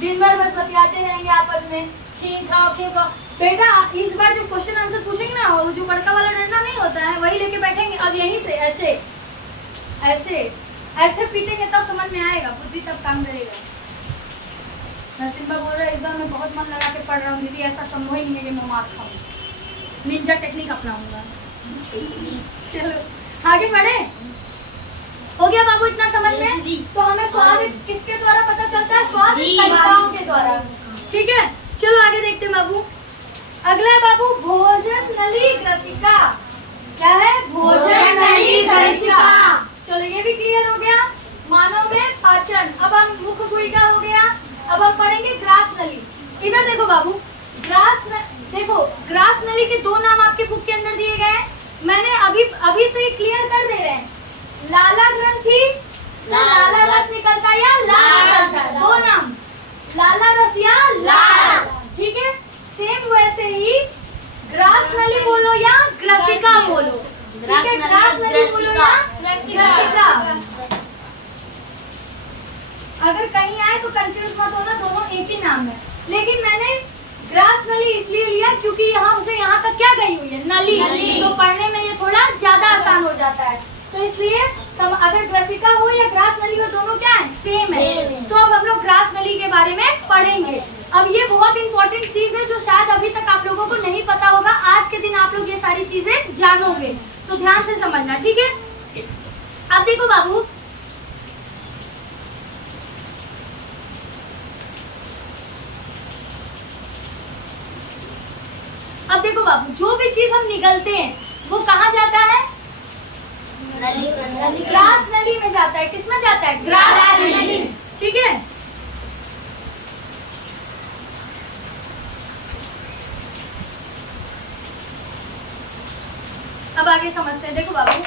दिन भर बस बतियाते रहेंगे आपस में, खीर खाओ खीर खाओ। बेटा इस बार जब क्वेश्चन आंसर पूछेंगे ना, वो जो बड़का वाला डंडा नहीं होता है वही लेके बैठेंगे और यहीं से ऐसे ऐसे ऐसे पीटेंगे तब समझ में आएगा, बुद्धि तब काम करेगा। नरसिम्हा बोल रहा है इस बार मैं बहुत मन लगा के पढ़ रहा हूँ दीदी, ऐसा संभव ही नहीं है कि मैं मार खाऊँ, निंजा टेक्निक अपनाऊंगा। चलो आगे बढ़े। हो गया बाबू इतना समझ में? तो हमें स्वाद किसके द्वारा पता चलता है? स्वाद तरीकाओं के द्वारा। ठीक है, चलो आगे देखते हैं बाबू। अगला है बाबू भोजन नली ग्रसिका। क्या है? भोजन नली ग्रसिका। चलो ये भी क्लियर हो गया। मानव में पाचन, अब हम मुख गुहिका हो गया। अब हम पढ़ेंगे ग्रास नली। इधर देखो बाबू, देखो ग्रास नली के दो नाम आपके बुक के अंदर दिए गए हैं। मैंने अभी से क्लियर कर दे रहे हैं। लाला ग्रंथि से लाला रस निकलता है या लाल निकलता है, दो नाम, लाला रस या लाल। ठीक है, सेम वैसे ही ग्रास नली बोलो या ग्रसिका बोलो। ठीक है, ग्रास नली बोलो या ग्रसिका। अगर कहीं आए तो कंफ्यूज मत होना, दोनों एक ही नाम है। लेकिन मैंने ग्रास नली इसलिए लिया क्योंकि यहाँ से यहाँ तक क्या गई हुई है? नली। तो पढ़ने में ये थोड़ा ज्यादा आसान हो जाता है, तो इसलिए अगर ग्रसिका हो या ग्रास नली हो दोनों क्या है? सेम है। तो अब हम लोग ग्रास नली के बारे में पढ़ेंगे। अब ये बहुत इंपॉर्टेंट चीज है जो शायद अभी तक आप लोगों को नहीं पता होगा। आज के दिन आप लोग ये सारी चीजें जानोगे, तो ध्यान से समझना। ठीक है, अब देखो बाबू, अब देखो बाबू, जो भी चीज हम निगलते हैं वो कहाँ जाता है? ग्रास नली में जाता है। किसमें जाता है? ग्रास नली। ठीक है, अब आगे समझते हैं। देखो बाबू,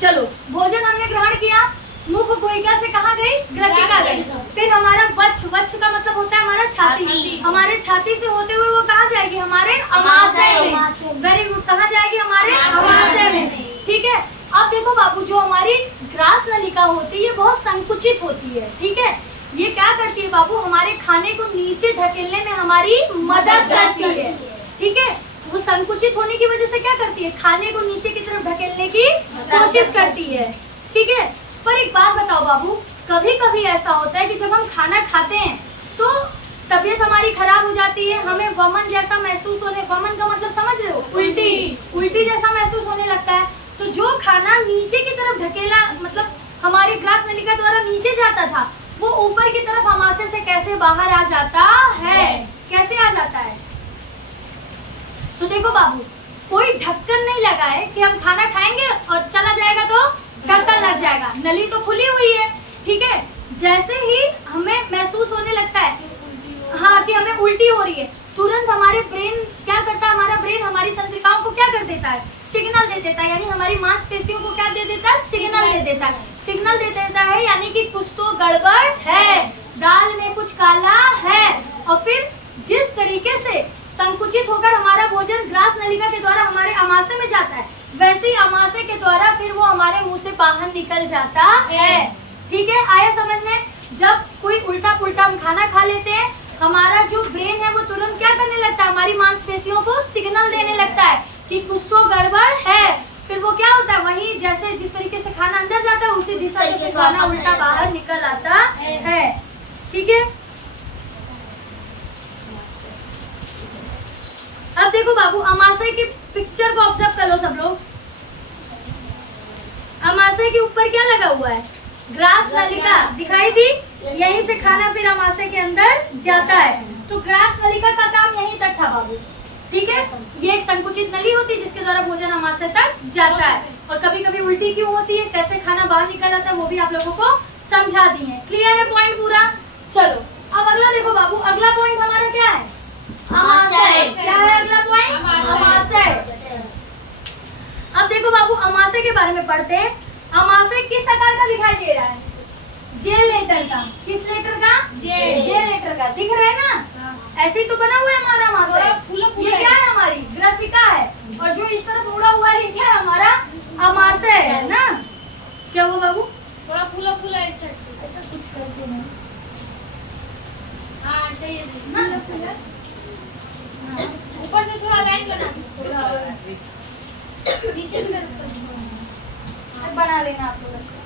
चलो भोजन हमने ग्रहण किया, मुख गुहिका से कहाँ गई? ग्रसिका गई। फिर हमारा वच्छ, वच्छ का मतलब होता है हमारा छाती। हमारे छाती से होते हुए वो कहाँ जाएगी? हमारे अमाशय में। वेरी गुड, कहाँ जाएगी? हमारे अमाशय में। ठीक है, अब देखो बाबू, जो हमारी ग्रास नलिका होती है ये बहुत संकुचित होती है। ठीक है, ये क्या करती है बाबू? हमारे खाने को नीचे ढकेलने में हमारी मदद करती है। ठीक है, वो संकुचित होने की वजह से क्या करती है? खाने को नीचे की तरफ ढकेलने की कोशिश करती है। ठीक है, पर एक बात बताओ बाबू, कभी कभी ऐसा होता है कि जब हम खाना खाते हैं तो तबीयत हमारी खराब हो जाती है, हमें वमन जैसा महसूस होने, वमन का मतलब समझ रहे हो? उल्टी जैसा महसूस होने लगता है। तो जो खाना नीचे की तरफ ढकेला, मतलब हमारी ग्रास नलिका द्वारा नीचे जाता था, वो ऊपर की तरफ अमाशय से कैसे बाहर आ जाता है? कैसे आ जाता है? तो देखो बाबू, कोई ढक्कन नहीं लगा है कि हम खाना खाएंगे और चला जाएगा तो ढक्कन लग जाएगा। नली तो खुली हुई है। ठीक है, जैसे ही हमें महसूस होने लगता है हाँ कि हमें उल्टी हो रही है, तुरंत हमारे ब्रेन क्या करता है? हमारा ब्रेन हमारी तंत्रिकाओं को क्या कर देता है? सिग्नल दे देता है। यानी हमारी मांसपेशियों को क्या दे देता है? सिग्नल दे देता है। सिग्नल दे देता है यानी कि कुछ तो गड़बड़ है, दाल में कुछ काला है। और फिर जिस तरीके से संकुचित होकर हमारा भोजन ग्रास नलिका के द्वारा हमारे अमाशय में जाता है, वैसे ही अमाशय के द्वारा फिर वो हमारे मुंह से बाहर निकल जाता है। ठीक है, आया समझ में? जब कोई उल्टा पुल्टा हम खाना खा लेते हैं, हमारा जो ब्रेन है वो तुरंत क्या करने लगता है? हमारी मांसपेशियों को सिग्नल देने लगता है कि कुछ तो गड़बड़ है। फिर वो क्या होता है? वही जैसे जिस तरीके से खाना अंदर जाता है उसी दिशा से खाना उल्टा बाहर निकल आता है। ठीक है, अब देखो बाबू, अमाशय की पिक्चर को ऑब्जर्व कर लो सब लोग। अमाशय के ऊपर क्या लगा हुआ है? ग्रास नलिका दिखाई दी। यहीं से खाना फिर अमाशय के अंदर जाता है। तो ग्रास नलिका का काम यहीं तक था बाबू। ठीक है, ये एक संकुचित नली होती है जिसके द्वारा भोजन अमाशय तक जाता है। और कभी कभी उल्टी क्यों होती है, कैसे खाना बाहर निकल आता है, वो भी आप लोगों को समझा दिए। क्लियर है पॉइंट पूरा? चलो अब अगला देखो बाबू, अगला पॉइंट हमारा क्या है? अमाशय। क्या है अगला पॉइंट? अमाशय। अब देखो बाबू, अमाशय के बारे में पढ़ते हैं। अमाशय किस आकार का दिखाई दे रहा है? जे लेटर का। किस लेटर का? जे लेटर का। दिख रहा है ना? ऐसे ही तो बना हुआ है हमारा अमाशय। ये क्या है? हमारी ग्रसिका है। और जो इस तरफ मुड़ा हुआ है ये क्या है? हमारा अमाशय है ना? क्या हुआ बाबू? थोड़ा फूला फूला ऐसा कुछ करके नहीं। ना ऊपर से थोड़ा लाइन बना नीचे से बना लेना आप लोग अच्छे।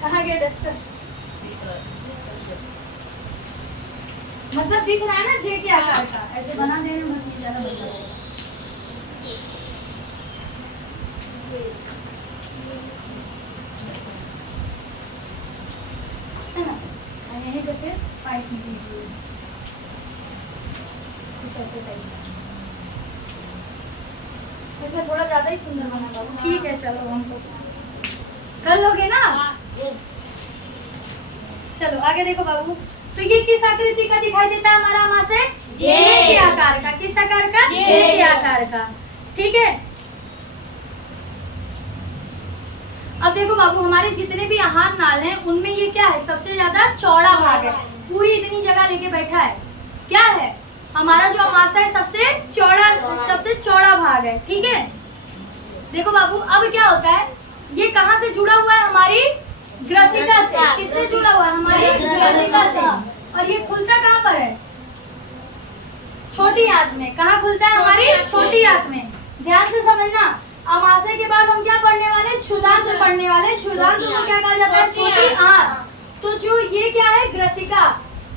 कहाँ गया डस्टर? मतलब दिख रहा है ना जे के आकार का, ऐसे बना देने में बस ज्यादा मतलब है ना। यही जैसे पाइप कुछ ऐसे टाइप का, इसमें थोड़ा ज्यादा ही सुंदर बना बाबू। ठीक है चलो हमको कर लोगे ना। चलो आगे देखो बाबू, तो ये किस आकृति का दिखाई देता है हमारा अमाशय? जे के आकार का। किस आकार का? जे के आकार का। ठीक है। अब देखो बाबू, हमारे जितने भी आहार नाल हैं उनमें ये क्या है? सबसे ज्यादा चौड़ा भाग है, पूरी इतनी जगह लेके बैठा है। क्या है? हमारा जो अमाशय सबसे चौड़ा भाग है। ठीक है। देखो बाबू, अब क्या होता है, ये कहाँ से जुड़ा हुआ है? हमारी ग्रसिका से। किससे जुड़ा हुआ है? हमारी ग्रसिका से। और ये खुलता कहाँ पर है? छोटी आंत में। कहाँ खुलता है? हमारी छोटी आंत में। ध्यान से समझना। अमाशय के बाद हम क्या पढ़ने वाले? क्षुधांत्र पढ़ने वाले। क्षुधांत्र को क्या कहा जाता है? छोटी आंत। तो जो ये क्या है? ग्रसिका।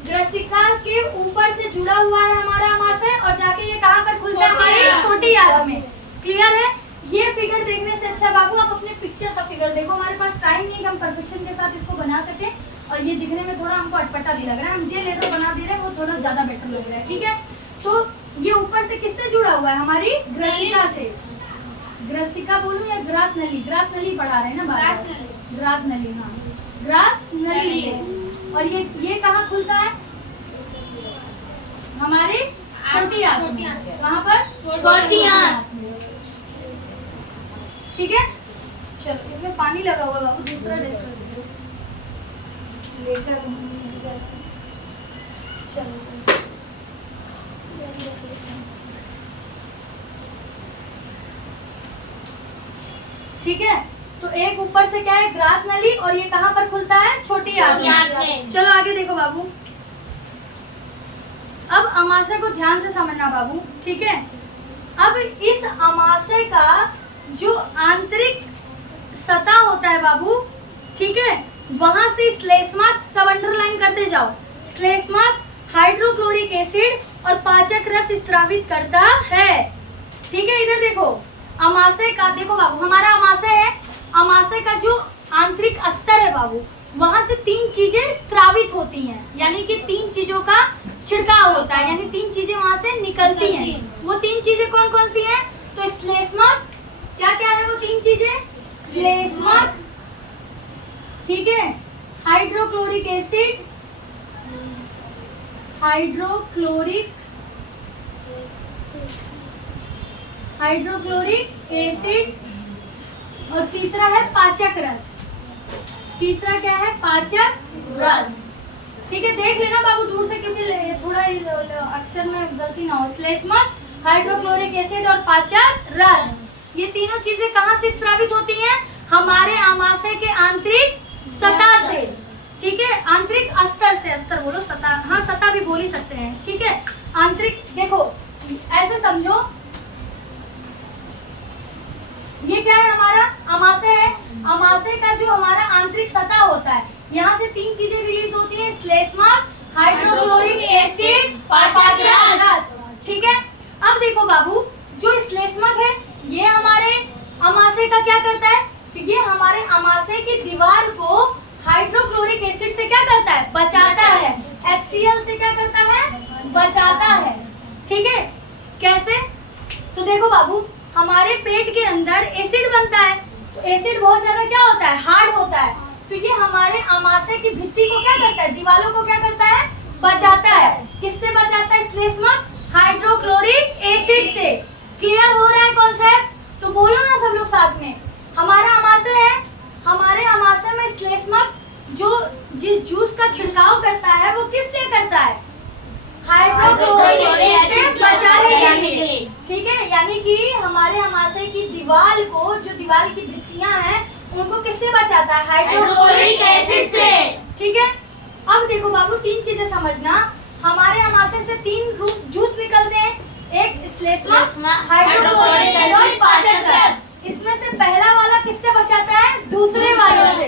ग्रसिका के ऊपर से जुड़ा हुआ है हमारा अमाशय और जाके ये कहाँ पर खुलता है? हमारी छोटी आंत में। क्लियर है? ये फिगर देखने से अच्छा बाबू आप अपने पिक्चर का फिगर देखो। हमारे पास टाइम नहीं है कि हम परफेक्शन के साथ इसको बना सके, और ये दिखने में थोड़ा हमको अटपटा भी लग रहा है। हम जे लेटर बना दे रहे हैं, वो थोड़ा ज्यादा बेटर लग रहा है। ठीक है। तो ये ऊपर से किससे जुड़ा हुआ है? हमारी ग्रसिका से। ग्रसिका बोलूं या ग्रास नली? ग्रास नली पढ़ा रहे हैं ना बार? ग्रास नली। हाँ, ग्रास नली से। और ये कहाँ खुलता है? हमारी छोटी आंत। कहाँ पर? छोटी आंत। ठीक है। चलो, इसमें पानी लगा हुआ बाबू, दूसरा डस्टर लेकर चलो। ठीक है। तो एक ऊपर से क्या है? ग्रास नली, और ये कहाँ पर खुलता है? छोटी आंत। चलो आगे देखो बाबू। अब अमाशय को ध्यान से समझना बाबू। ठीक है। अब इस अमाशय का जो आंतरिक सतह होता है बाबू, ठीक है, वहां से श्लेष्मा सब अंडरलाइन करते जाओ। श्लेष्मा हाइड्रोक्लोरिक एसिड और पाचक रस स्रावित करता है। ठीक है। इधर देखो, अमाशय का देखो बाबू, हमारा अमाशय है। अमाशय का जो आंतरिक स्तर है बाबू, वहां से 3 चीजें स्रावित होती हैं, यानी कि 3 चीजों का छिड़काव होता है, यानी 3 चीजें वहां से निकलती हैं। वो 3 चीजें कौन कौन सी हैं? तो श्लेष्मक, क्या क्या है वो 3 चीजें? श्लेष्मक, ठीक है, हाइड्रोक्लोरिक एसिड, हाइड्रोक्लोरिक एसिड, और तीसरा है पाचक रस। तीसरा क्या है? पाचक रस। ठीक है। देख लेना बाबू दूर से, क्योंकि थोड़ा अक्षर में गलती ना हो। श्लेष्मक, हाइड्रोक्लोरिक एसिड और पाचक रस, ये तीनों चीजें कहाँ से स्रावित होती हैं? हमारे अमाशय के आंतरिक सतह से। ठीक है। आंतरिक स्तर से। स्तर बोलो, सतह, हाँ सतह भी बोल ही सकते हैं। ठीक है। आंतरिक, देखो ऐसे समझो, ये क्या है? हमारा अमाशय है। अमाशय का जो हमारा आंतरिक सतह होता है, यहाँ से 3 चीजें रिलीज होती है, श्लेष्मक, हाइड्रोक्लोरिक एसिड, पाचक रस। ठीक है। अब देखो बाबू, जो श्लेष्मक है ये हमारे अमाशय का क्या करता है? तो ये हमारे अमाशय की दीवार को हाइड्रोक्लोरिक एसिड से क्या करता है? बचाता है। HCl से क्या करता है? बचाता है। ठीक है। कैसे? तो देखो बाबू, हमारे पेट के अंदर एसिड बनता है, तो एसिड बहुत ज्यादा क्या होता है? हार्ड होता है। तो ये हमारे अमाशय की भित्ति को क्या करता है? दीवारों को क्या करता है? बचाता है। किससे बचाता है? श्लेष्मक, हाइड्रोक्लोरिक एसिड से। क्लियर हो रहा है कॉन्सेप्ट? तो बोलो ना सब लोग साथ में। हमारा अमाशय है, हमारे अमाशय में श्लेष्मक जो जिस जूस का छिड़काव करता है वो किस लिए करता है? हाइड्रोक्लोरिक एसिड से बचाने के लिए। ठीक है। यानी कि हमारे अमाशय की दीवार को, जो दीवार की भित्तियां हैं, उनको किससे बचाता है? हाइड्रोक्लोरिक एसिड से। ठीक है। अब देखो बाबू, 3 चीजें चीजें समझना, हमारे अमाशय से 3 रूप जूस निकलते हैं, एक श्लेष्मा, हाइड्रोक्लोरिक एसिड और पाचक रस। इसमें से पहला वाला किससे बचाता है? दूसरे वाले से,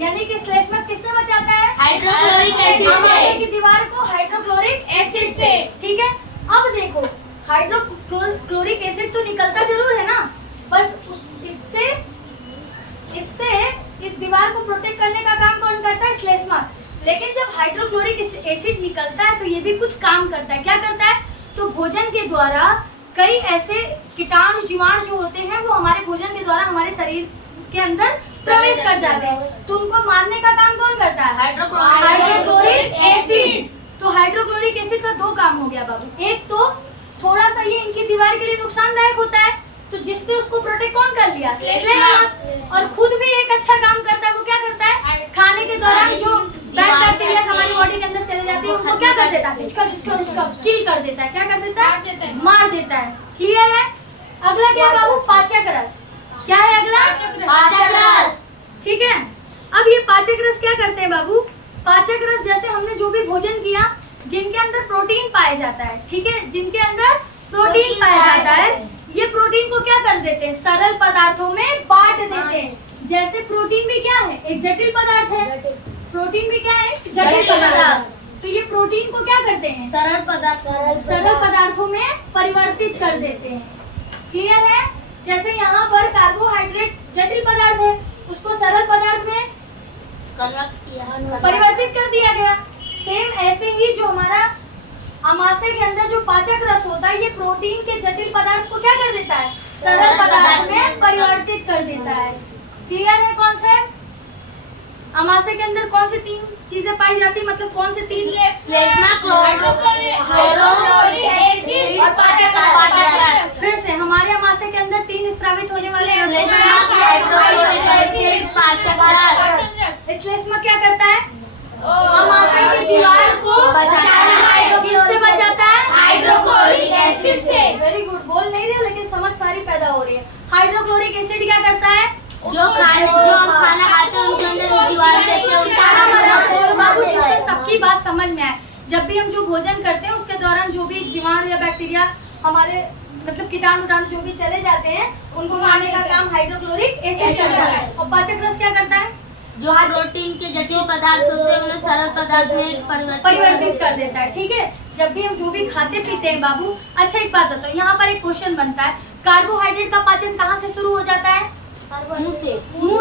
यानी कि श्लेष्मा किससे बचाता है? हाइड्रोक्लोरिक एसिड से। अमाशय की दीवार को हाइड्रोक्लोरिक एसिड से। ठीक है, अब देखो हाइड्रोक्लोरिक एसिड तो निकलता जरूर है ना, बस इससे इस दीवार को प्रोटेक्ट करने का काम कौन करता है? श्लेष्मा। लेकिन जब हाइड्रोक्लोरिक एसिड निकलता है तो ये भी कुछ काम करता है। क्या करता है? तो भोजन के द्वारा कई ऐसे कीटाणु जीवाणु जो होते हैं वो हमारे भोजन के द्वारा हमारे शरीर के अंदर प्रवेश कर जाते हैं, तो उनको मारने का काम कौन करता है? Hydrochloric acid. तो हाइड्रोक्लोरिक एसिड का 2 काम हो गया बाबू। एक तो थोड़ा सा ये इनकी दीवार के लिए नुकसानदायक होता है, तो जिससे उसको प्रोटेक्ट कौन कर लिया? श्लेष्मा। और खुद भी एक अच्छा काम करता है, वो क्या करता है? खाने के दौरान जो बैड बैक्टीरिया हमारी बॉडी के अंदर चले जाते हैं उनको क्या कर देता है? किल कर देता है। क्या कर देता है? मार देता है। क्लियर है? अगला क्या बाबू? पाचक रस। क्या है अगला? पाचक रस। ठीक है, अब ये पाचक रस क्या करते हैं बाबू? पाचक रस जैसे हमने जो भी भोजन किया, जिनके अंदर प्रोटीन पाया जाता है, ठीक है, जिनके अंदर प्रोटीन पाया जाता है, ये प्रोटीन को क्या कर देते हैं? सरल पदार्थों में बांट देते हैं। जैसे प्रोटीन भी क्या है? एक जटिल पदार्थ है। प्रोटीन भी क्या है? जटिल पदार्थ। तो ये प्रोटीन को क्या करते हैं? सरल पदार्थों में परिवर्तित कर देते हैं। क्लियर है? जैसे यहाँ पर कार्बोहाइड्रेट जटिल पदार्थ है, उसको सरल पदार्थ में परिवर्तित कर दिया गया। सेम ऐसे ही जो हमारा अमाशय के अंदर जो पाचक रस होता है, ये प्रोटीन के जटिल पदार्थ को क्या कर देता है? सरल पदार्थ में परिवर्तित कर देता है। क्लियर है कॉन्सेप्ट? अमाशय के अंदर कौन सी 3 चीजें पाई जाती है? मतलब कौन से 3? श्लेष्मा, हाइड्रोक्लोरिक एसिड और पाचक रस। फिर से हमारे अमाशय के अंदर 3 स्रावित होने वाले श्लेष्मा, हाइड्रोक्लोरिक एसिड, पाचक रस। श्लेष्मा क्या करता है? अमाशय की दीवार को बचाता है। किससे बचाता है? हाइड्रोक्लोरिक एसिड से। वेरी गुड, बोल नहीं रहे हो लेकिन समझ सारी पैदा हो रही है। हाइड्रोक्लोरिक एसिड क्या करता है? जो हम खाना खाते हैं उनके अंदर दीवार से बाबू, जिससे सबकी बात समझ में आए। जब भी हम जो भोजन करते हैं उसके दौरान जो भी जीवाणु या बैक्टीरिया हमारे मतलब कीटाणु जो भी चले जाते हैं, उनको मारने का काम हाइड्रोक्लोरिक एसिड करता है। और पाचक रस क्या करता है? जो प्रोटीन के जटिल पदार्थ होते हैं उन्हें सरल पदार्थ में परिवर्तित कर देता है। ठीक है, जब भी हम जो भी खाते पीते हैं बाबू। अच्छा एक बात बताओ, यहाँ पर एक क्वेश्चन बनता है, कार्बोहाइड्रेट का पाचन कहाँ से शुरू हो जाता है? मुंह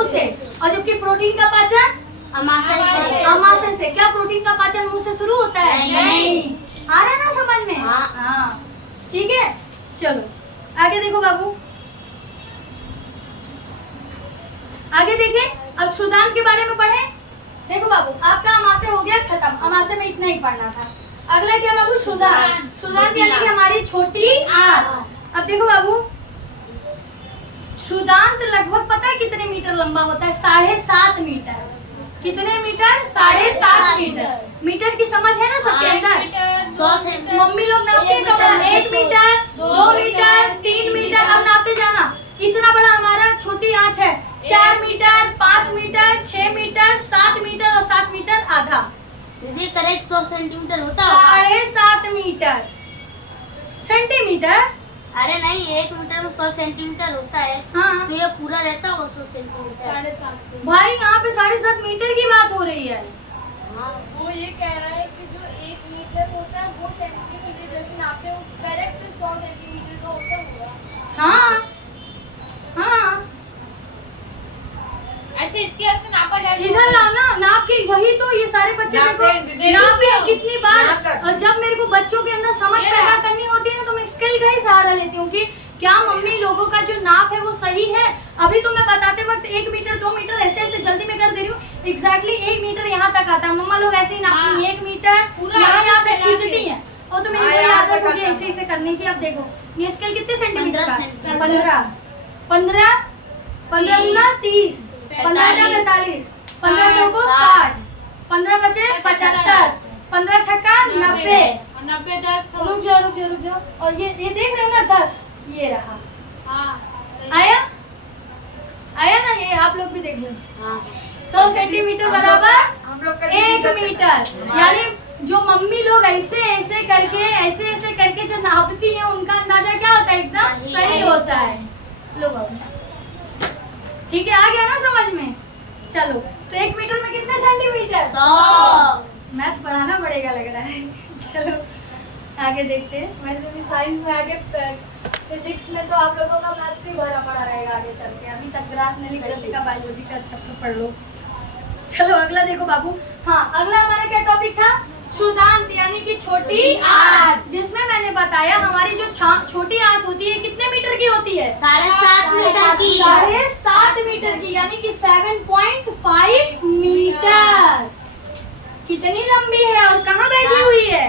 से। और जबकि प्रोटीन का पाचन अमाशय से। क्या प्रोटीन का पाचन मुंह से शुरू होता है? नहीं। आ रहा है ना समझ में? हाँ। ठीक है, चलो आगे देखो बाबू, आगे देखें। अब क्षुदान के बारे में पढ़े। देखो बाबू, आपका अमाशय हो गया खत्म, अमाशय में इतना ही पढ़ना था। अगला क्या बाबू? क्षुदान। क्षुदान यानी कि हमारी छोटी आंत। अब देखो बाबू, क्षुदांत लगभग पता है कितने मीटर लंबा होता है? 7.5 मीटर। कितने मीटर? 7.5 मीटर। मीटर की समझ है ना सबके अंदर? 100 सेंटीमीटर। मम्मी लोग नापते हैं कपड़ा, 1 मीटर, 2 मीटर, 3 मीटर। अब नापते जाना, इतना बड़ा हमारा छोटी आंत है। 4 मीटर, 5 मीटर, 6 मीटर, 7 मीटर और 7 मीटर आधा। दीदी करेक्ट 100 सेंटीमीटर होता है। 7.5 मीटर सेंटीमीटर। अरे नहीं, 1 मीटर में 100 सेंटीमीटर होता है। हाँ। तो ये पूरा रहता है 100 सेंटीमीटर। 7.5 भाई यहाँ पे 7.5 मीटर की बात हो रही है। वो ये कह रहा है कि जो 1 मीटर होता है वो सेंटीमीटर जैसे नापते हो, करेक्ट 100 सेंटीमीटर का होता होगा। हाँ हाँ, ऐसे स्केल से नापा जाएगा। इधर लाना नाप के, वही तो ये सारे बच्चे देखो नापे कितनी बार। और जब मेरे को बच्चों के अंदर समझ पैदा करनी होती है ना, तो मैं स्केल का ही सहारा लेती हूँ कि क्या मम्मी लोगों का जो नाप है वो सही है। अभी तो मैं बताते वक्त 1 मीटर 2 मीटर ऐसे ऐसे जल्दी में कर दे रही हूँ। एग्जैक्टली 1 मीटर यहाँ तक आता है। मम्मा लोग ऐसे ही नापती हैं 1 मीटर यहाँ तक खींचती है। और तो मेरी कोई आदत होगी ऐसे ऐसे करने की। अब देखो ये स्केल कितने सेंटीमीटर का? 15 गुना 30, 15 45, 15 चौको 60, 15 बचे 75, 15 छक्का 90। 90 10 रुक जाओ। और ये देख रहे हो ना 10, ये रहा। हाँ आया ना, ये आप लोग भी देख लो। हाँ। 100 सेंटीमीटर बराबर हम लोग का 1 मीटर। यानी जो मम्मी लोग ऐसे ऐसे करके जो नापती हैं उनका अंदाजा क्या होता है, एकदम सही होता है। लो बाबू, ठीक है, आ गया ना समझ में। चलो, तो 1 मीटर में कितने सेंटीमीटर? 100। मैथ पढ़ाना पड़ेगा लग रहा है। चलो आगे देखते हैं। वैसे भी साइंस में आगे, फिजिक्स में तो आप लोगों का मैथ से भरा पड़ा रहेगा आगे चल के। अभी तक ग्रास नली ग्रसिका बायोलॉजी का चैप्टर पढ़ लो। चलो अगला देखो बाबू। हाँ, अगला हमारा क्या टॉपिक था? क्षुदांत यानी कि छोटी आंत, जिसमें मैंने बताया हमारी जो छोटी आंत होती है कितने मीटर की होती है? 7.5 मीटर की। 7.5 मीटर की, यानी कि 7.5 मीटर। कितनी लंबी है और कहाँ बैठी हुई है?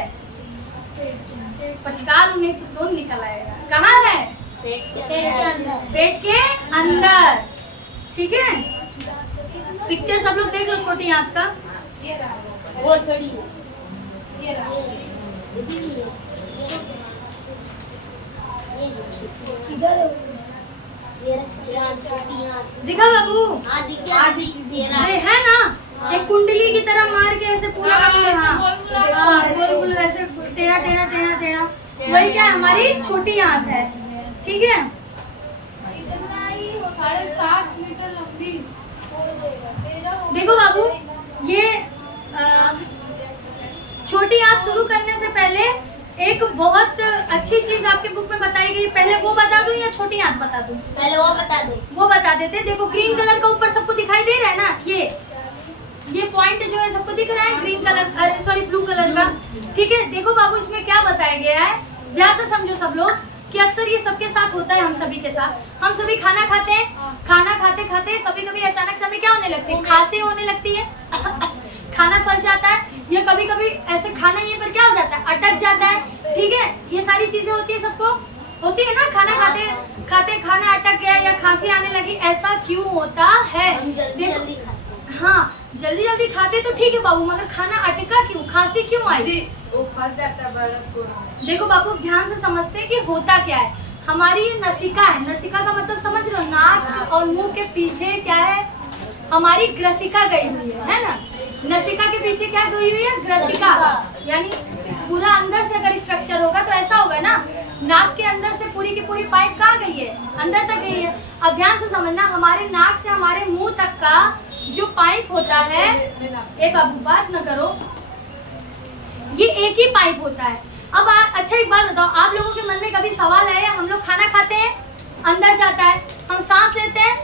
पचकाल नहीं तो दूध निकल आएगा। कहाँ है? पेट के अंदर। पेट के अंदर। ठीक है, पिक्चर सब लोग देख लो छोटी आंत का। वो थोड़ी दिखा बाबू? हाँ, है ना, एक कुंडली की तरह मार के ऐसे पूरा। हाँ, गोल गोल ऐसे टेढ़ा टेढ़ा टेढ़ा टेढ़ा, वही क्या है? हमारी छोटी आंत है। ठीक है, 7.5 मीटर लंबी। देखो बाबू, ये छोटी आंत शुरू करने से पहले एक बहुत अच्छी चीज आपके बुक में बताई गई। पहले वो बता दूं या छोटी आंत बता दूं? पहले वो बता दो। वो बता देते। देखो ग्रीन कलर का ऊपर सबको दिखाई दे रहा है ना, ये पॉइंट जो है सबको दिख रहा है ग्रीन कलर, अरे सॉरी ब्लू कलर का। ठीक है, देखो बाबू, इसमें क्या बताया गया है, ध्यान से समझो सब लोग, कि अक्सर ये सबके साथ होता है, हम सभी के साथ। हम सभी खाना खाते हैं, खाना खाते खाते कभी कभी अचानक से हमें क्या होने लगती है? खांसी होने लगती है। खाना फंस जाता है, या कभी कभी ऐसे खाना यहीं पर क्या हो जाता है, अटक जाता है। ठीक है, ये सारी चीजें होती है, सबको होती है ना। खाना खाते खाते खाना अटक गया या खांसी आने लगी, ऐसा क्यों होता है? जल्दी खाते। हाँ, जल्दी जल्दी खाते तो ठीक है बाबू, मगर खाना अटका क्यों, खांसी क्यों आई? वो फंस जाता है बर्फ को। देखो बाबू, ध्यान से समझते हैं कि होता क्या है। हमारी ये नसिका है, नसिका का मतलब समझ रहे हो, नाक और मुंह के पीछे क्या है? हमारी ग्रसिका गई हुई है ना। नसिका के पीछे क्या गई हुई है? ग्रसिका। यानी पूरा अंदर से अगर स्ट्रक्चर होगा तो ऐसा होगा ना, नाक के अंदर से पूरी की पूरी पाइप कहाँ गई है? अंदर तक गई है। अब ध्यान से समझना, हमारे नाक से हमारे मुंह तक का जो पाइप होता है, एक आप बात न करो, ये एक ही पाइप होता है। अब अच्छा एक बात बताओ, आप लोगों के मन में कभी सवाल आया, हम लोग खाना खाते हैं, अंदर जाता है, हम सांस लेते हैं,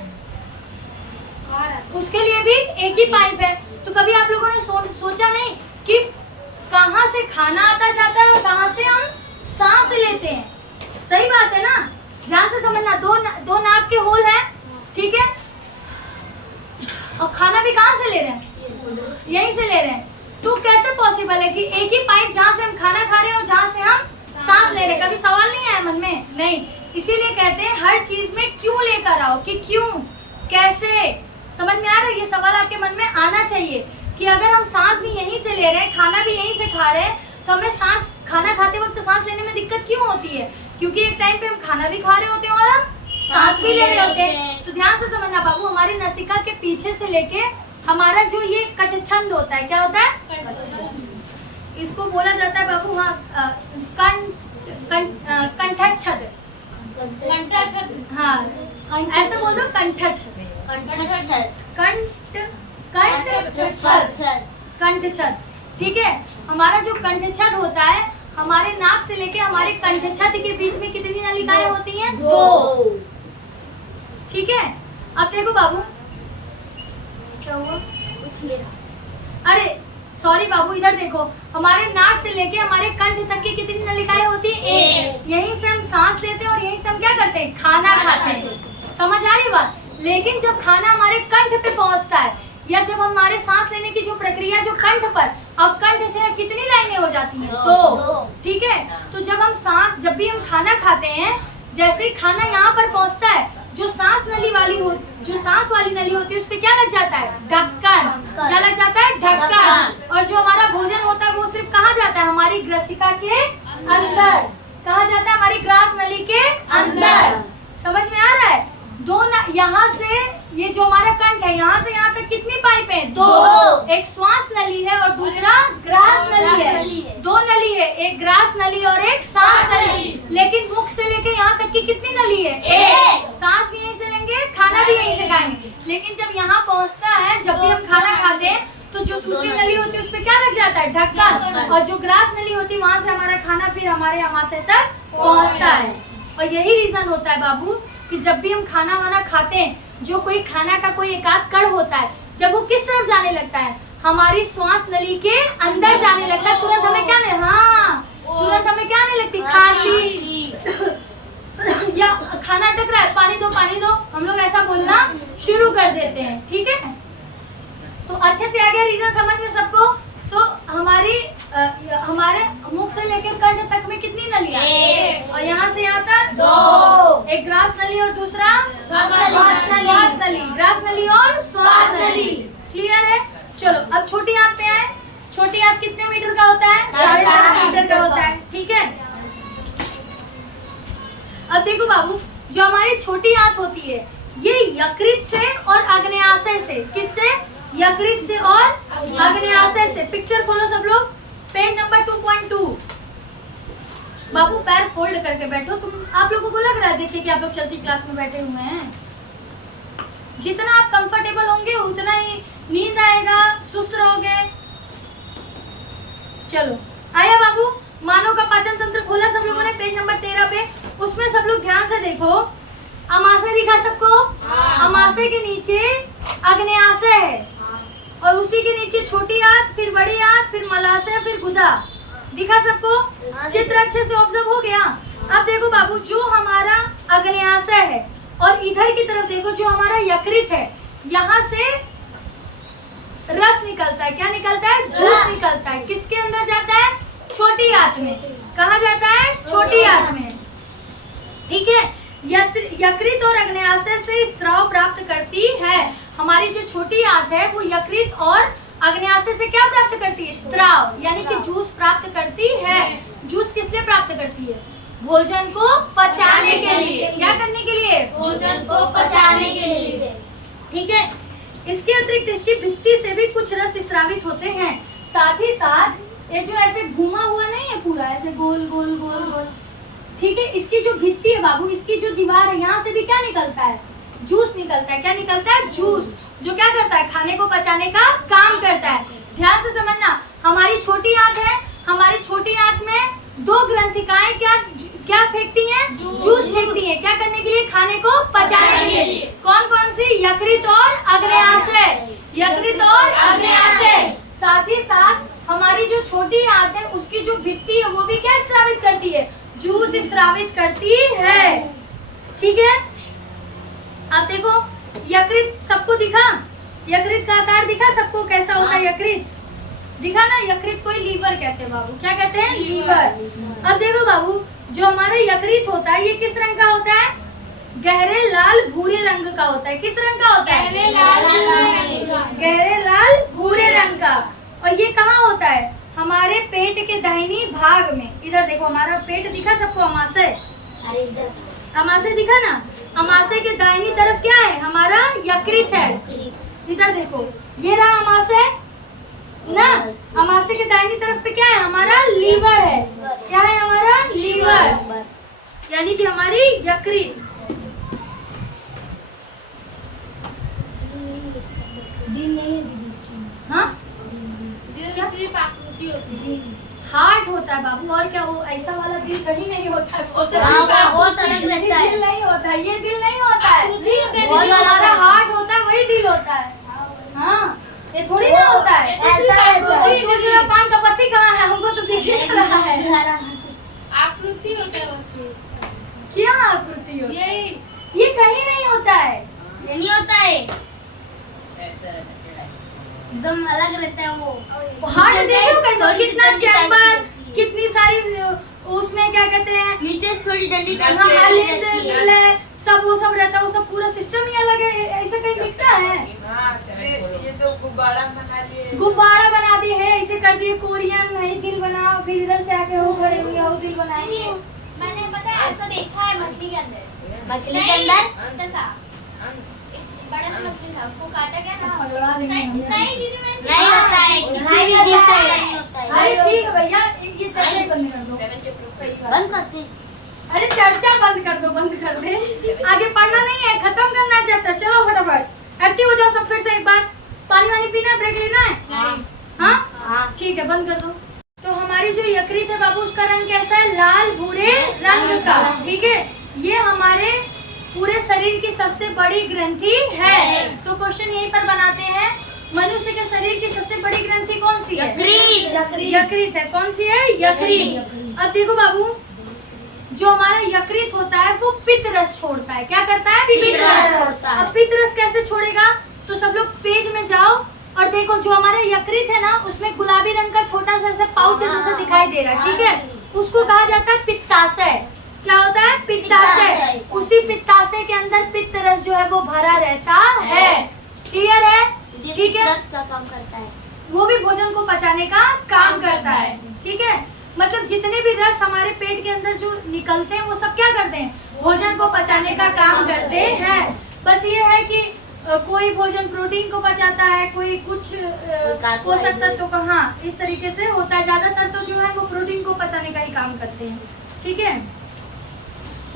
उसके लिए भी एक ही पाइप है। तो कभी आप लोगों ने सोचा नहीं कि कहाँ से खाना आता जाता है और कहाँ से हम सांस लेते हैं? सही बात है ना, ध्यान से समझना। दो नाक के होल हैं, ठीक है, और खाना भी कहाँ से ले रहे हैं? यहीं से ले रहे हैं। तो कैसे पॉसिबल है कि एक ही पाइप जहाँ से हम खाना खा रहे हैं और जहाँ से हम सांस ले रहे हैं? कभी सवाल नहीं आया मन में? नहीं। इसीलिए कहते हैं हर चीज में क्यों लेकर आओ, कि क्यों, कैसे। समझ में आ रहा है? ये सवाल आपके मन में आना चाहिए कि अगर हम सांस भी यहीं से ले रहे हैं, खाना भी यहीं से खा रहे हैं, तो हमें सांस, खाना खाते वक्त सांस लेने में दिक्कत क्यों होती है? क्योंकि एक टाइम पे हम खाना भी खा रहे होते हैं और हम सांस भी ले रहे होते हैं। तो ध्यान से समझना बाबू, हमारी नसिका के पीछे से लेके हमारा जो ये कटछंद होता है, क्या होता है? इसको बोला जाता है बाबू, हाँ, कंठच्छद। हाँ, ऐसे बोल दो, कंठच्छद। कंठच्छद, ठीक है। हमारा जो कंठच्छद होता है, हमारे नाक से लेके हमारे कंठच्छद के बीच में कितनी नलिकाएं होती हैं? 2। ठीक है, अब देखो बाबू, क्या हुआ? अरे सॉरी बाबू, इधर देखो, हमारे नाक से लेके हमारे कंठ तक की कितनी नलिकाएं होती हैं? 1। यहीं से हम सांस लेते हैं और यहीं से हम क्या करते हैं? खाना खाते हैं। समझ आ रही बात? लेकिन जब खाना हमारे कंठ पे पहुंचता है, या जब हमारे सांस लेने की जो प्रक्रिया जो कंठ पर, अब कंठ से कितनी लाइनें हो जाती हैं? 2। ठीक है, तो जब भी हम खाना खाते हैं, जैसे ही खाना यहाँ पर पहुंचता है, जो सांस वाली नली होती है, उस पे क्या लग जाता है? ढक्कन। क्या लग जाता है? ढक्कन। और जो हमारा भोजन होता है वो सिर्फ कहाँ जाता है? हमारी ग्रसिका के अंदर। कहाँ जाता है? हमारी ग्रास नली के अंदर। समझ में आ रहा है? यहाँ से ये जो हमारा कंठ है, यहाँ से यहाँ तक कितनी पाइप है? 2। एक श्वास नली है और दूसरा ग्रास नली नली है, है। 2 नली है, एक ग्रास नली और एक सांस नली। लेकिन मुख से लेके यहाँ तक की कितनी नली है? एक। सांस भी यहीं से लेंगे, खाना भी यहीं से खाएंगे। लेकिन जब यहाँ पहुँचता है, जब भी हम खाना खाते हैं तो जो दूसरी नली होती है उस पे क्या लग जाता है? ढक्कन। और जो ग्रास नली होती है वहाँ से हमारा खाना फिर हमारे आमाशय तक पहुँचता है। और यही रीजन होता है बाबू कि जब भी हम खाना वाना खाते हैं, जो कोई खाना का कोई एक आध कण होता है, जब वो किस तरफ जाने लगता है? हमारी श्वास नली के अंदर जाने लगता है। तुरंत हमें क्या तुरंत हमें क्या आने लगती? खांसी या खाना अटक रहा है, पानी दो, हम लोग ऐसा बोलना शुरू कर देते हैं। ठीक है, तो अच्छे से आ गया रीजन समझ में सबको? तो हमारे मुख से लेकर कंठ तक में कितनी नलियां? और यहाँ से यहाँ तक 2। एक ग्रास नली और दूसरा श्वास नली। ग्रास नली और श्वास नली। क्लियर है? चलो अब छोटी आंत पे आए। छोटी आंत कितने मीटर का होता है? 7.5 मीटर का होता है। ठीक है, अब देखो बाबू, जो हमारी छोटी आंत होती है ये यकृत से और आग्नेयाशय से, किससे? यकृत से और आग्नेयाशय से। पिक्चर खोलो सब लोग, पेज नंबर 2.2। बाबू पैर फोल्ड करके बैठो। आप लोगों को लग रहा है देख के कि आप लोग चलती क्लास में बैठे हुए हैं? जितना आप कंफर्टेबल होंगे उतना ही नींद आएगा, सुस्त रहोगे। चलो आया बाबू, मानव का पाचन तंत्र खोला सब लोगों ने, पेज नंबर 13 पे। उसमें सब लोग ध्यान से देखो, अमाशय दिखा सबको? अमाशय के नीचे आग्नेयाशय है और उसी के नीचे छोटी आंत, फिर बड़ी आंत, फिर मलाशय, फिर गुदा। दिखा सबको? चित्र अच्छे से ऑब्जर्व हो गया? अब देखो बाबू, जो हमारा आग्नेयाशय है और इधर की तरफ देखो जो हमारा यकृत है, यहाँ से रस निकलता है। क्या निकलता है? जूस निकलता है। किसके अंदर जाता है? छोटी आंत में। कहाँ जाता है? छोटी आंत में। ठीक है, यकृत और आग्नेयाशय से स्राव प्राप्त करती है। हमारी जो छोटी आंत है वो यकृत और आग्नेयाशय से क्या प्राप्त करती है? स्राव, यानी कि जूस प्राप्त करती है। जूस किस लिए प्राप्त करती है? भोजन को पचाने के लिए। क्या करने के लिए? भोजन को पचाने के लिए। ठीक है, इसके अतिरिक्त इसकी भित्ति से भी कुछ रस स्रावित होते हैं। साथ ही साथ ये जो ऐसे घुमा हुआ नहीं है पूरा, ऐसे गोल गोल गोल गोल, ठीक है, इसकी जो भित्ति है बाबू, इसकी जो दीवार है, यहाँ से भी क्या निकलता है? जूस निकलता है। क्या निकलता है? जूस, जो क्या करता है? खाने को पचाने का काम करता है। ध्यान से समझना, हमारी छोटी आंत है, हमारी छोटी आंत में 2 ग्रंथिकाएं क्या फेंकती हैं? जूस फेंकती हैं। क्या करने के लिए? खाने को पचाने के लिए। कौन कौन सी? यकृत और आग्नेयाशय। यकृत और आग्नेयाशय। साथ ही साथ हमारी जो छोटी आंत है उसकी जो भित्ति है वो भी क्या स्रावित करती है? जूस स्रावित करती है। ठीक है, अब देखो यकृत सबको दिखा? यकृत का आकार दिखा सबको? कैसा होता है यकृत? दिखा ना? यकृत को लीवर कहते हैं बाबू। क्या कहते हैं? लीवर। अब देखो बाबू, जो हमारा यकृत होता है ये किस रंग का होता है? गहरे लाल भूरे रंग का होता है। किस रंग का होता है? गहरे लाल भूरे रंग का। और ये कहाँ होता है? हमारे पेट के दाहिनी भाग में। इधर देखो, हमारा पेट दिखा सबको? अमाशय, अमाशय दिखा ना? अमाशय के दाहिनी तरफ क्या है? हमारा यकृत है। इधर देखो, ये रहा अमाशय ना? अमाशय के दाहिनी तरफ पे क्या है? हमारा लीवर है। क्या है? हमारा लीवर, यानी कि हमारी यकृत। हाँ, हार्ट होता है बाबू, और क्या? वो ऐसा वाला दिल कहीं नहीं होता है। बहुत अलग रहता है। दिल नहीं होता है, ये दिल नहीं होता है। जो हमारा हार्ट होता है वही दिल होता है। हाँ, ये थोड़ी ना होता है। ऐसा रहता है। सोच रहा पान का पत्ती कहाँ है? हमको तो दिख नहीं रहा है। आकृति होता है बस ये। क्या आकृति होता है? यही ये कहीं नहीं होता है। ये नहीं होता है, एकदम अलग रहता है वो। हार्ट देखो कैसा, कितना चैम्बर, कितनी सारी उसमें क्या कहते हैं, नीचे से थोड़ी डंडी सब वो सब रहता है। वो सब पूरा सिस्टम ही अलग है। ऐसा कहीं दिखता है? ये तो गुब्बारा बना दिए, गुब्बारा बना दिए है, ऐसे कर दिए कोरियन, नहीं दिल बनाओ, फिर इधर से आके हो खड़े हुए हो दिल बनाएंगे। मैंने पता है ऐसा देखा है मछली के अंदर। मछली के अंदर था बड़ा सा मछली था, उसको काटा गया ना। पकड़ा देंगे हमें। सही दीदी मैंने नहीं होता है, किसी भी जीव का नहीं होता है। अरे ठीक है बंद करते हैं। अरे चर्चा बंद कर दो, बंद कर दे, आगे पढ़ना नहीं है, खत्म करना है चैप्टर। चलो फटाफट एक्टिव हो जाओ सब फिर से एक बार। पानी वानी पीना है, ब्रेक लेना है? हाँ हाँ। ठीक है, बंद कर दो। तो हमारी जो यकृत है बाबू, उसका रंग कैसा है? लाल भूरे रंग का। ठीक है, ये हमारे पूरे शरीर की सबसे बड़ी ग्रंथि है। तो क्वेश्चन यहीं पर बनाते हैं, मनुष्य के शरीर की सबसे बड़ी ग्रंथि कौन सी है? यकृत है। कौन सी है? यकृत। अब देखो बाबू, जो हमारा यकृत होता है वो पित्त रस छोड़ता है। क्या करता है? पित्त रस। अब पित्त रस कैसे छोड़ेगा? तो सब लोग पेज में जाओ और देखो, जो हमारा यकृत है ना, उसमें गुलाबी रंग का छोटा सा ऐसा पाउच जैसा दिखाई दे रहा है। ठीक है, उसको कहा जाता है पित्ताशय। क्या होता है? पित्ताशय। उसी पित्ताशय के अंदर पित्त रस जो है वो भरा रहता है। क्लियर है? ठीक है, रस का काम करता है। वो भी भोजन को पचाने का काम करता है। ठीक है, मतलब जितने भी रस हमारे पेट के अंदर जो निकलते हैं वो सब क्या करते हैं? भोजन को पचाने का काम करते हैं। बस ये है कि कोई भोजन प्रोटीन को पचाता है, कोई कुछ पोषक तत्वों का, हाँ, इस तरीके से होता है। ज्यादातर तो जो है वो प्रोटीन को पचाने का ही काम करते हैं। ठीक है,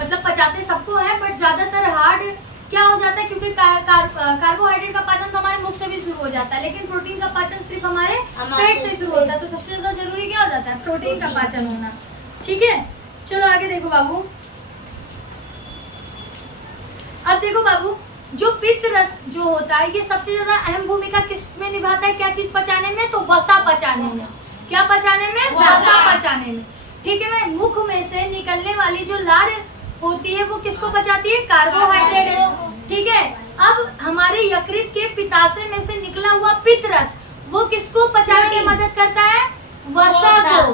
मतलब पचाते सबको है, बट ज्यादातर हार्ड क्या हो जाता है, क्योंकि कार्बोहाइड्रेट का पाचन तो हमारे मुख से भी शुरू हो जाता है, लेकिन प्रोटीन का पाचन सिर्फ हमारे पेट से शुरू होता है। तो सबसे ज्यादा जरूरी क्या हो जाता है? प्रोटीन का पाचन होना। ठीक है, चलो आगे देखो बाबू। अब देखो बाबू, जो पित्त रस जो होता है, ये सबसे ज्यादा अहम भूमिका किस में निभाता है? क्या चीज पचाने में? तो वसा पचाने में। क्या पचाने में? वसा पचाने में। ठीक है, मैं मुख में से निकलने वाली जो लार होती है वो किसको पचाती है? कार्बोहाइड्रेट को। ठीक है, अब हमारे यकृत के पित्ताशय में से निकला हुआ पित्त रस वो किसको पचाने में मदद करता है? वसा को।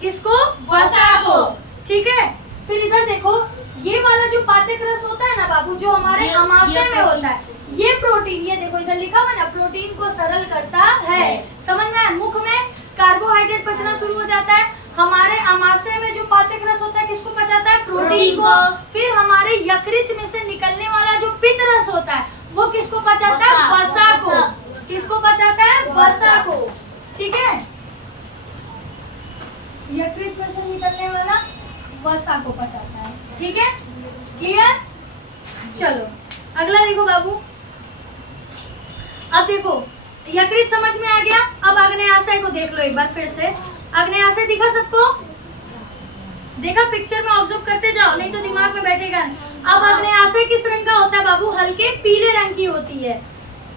किसको? वसा को। ठीक है, फिर इधर देखो, ये वाला जो पाचक रस होता है ना बाबू, जो हमारे अमाशय में होता है, ये प्रोटीन, ये देखो इधर लिखा हुआ है ना, प्रोटीन को सरल करता है। समझ में? मुख में कार्बोहाइड्रेट पचना शुरू हो जाता है, हमारे अमाशय में जो पाचक रस होता है किसको पचाता है? प्रोटीन को। फिर हमारे यकृत में से निकलने वाला जो पित्त रस होता है वो किसको पचाता है? वसा को। किसको पचाता है? वसा को। ठीक है, यकृत में से निकलने वाला वसा को पचाता है। ठीक है, क्लियर? चलो अगला देखो बाबू। अब देखो, यकृत समझ में आ गया। अब आग्नेयाशय को देख लो एक बार फिर से। आग्नेयाशय दिखा सबको? देखा? पिक्चर में ऑब्जर्व करते जाओ, नहीं तो दिमाग में बैठेगा। अब आग्नेयाशय किस रंग का होता है बाबू? हल्के पीले रंग की होती है।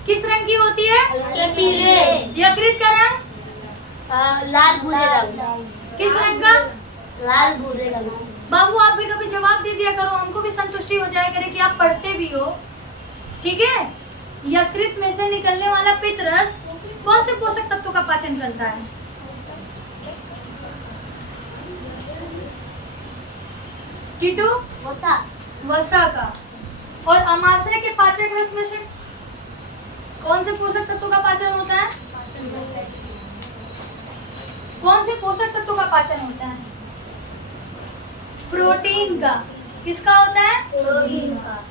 किस रंग की होती है? हल्के पीले। यकृत का रंग? लाल भूरे रंग। किस रंग का? लाल भूरे रंग। बाबू आप भी कभी जवाब दे दिया करो, हमको भी संतुष्टि हो जाए करे कि आप पढ़ते भी हो। ठीक है, यकृत में से निकलने वाला पित्त रस कौन से पोषक तत्वों का पाचन करता है? टीटू? वसा। वसा का। और अमाशय के पाचक रस में से कौन से पोषक तत्वों का पाचन होता है? कौन से पोषक तत्वों का पाचन होता है? प्रोटीन का। किसका होता है? प्रोटीन का।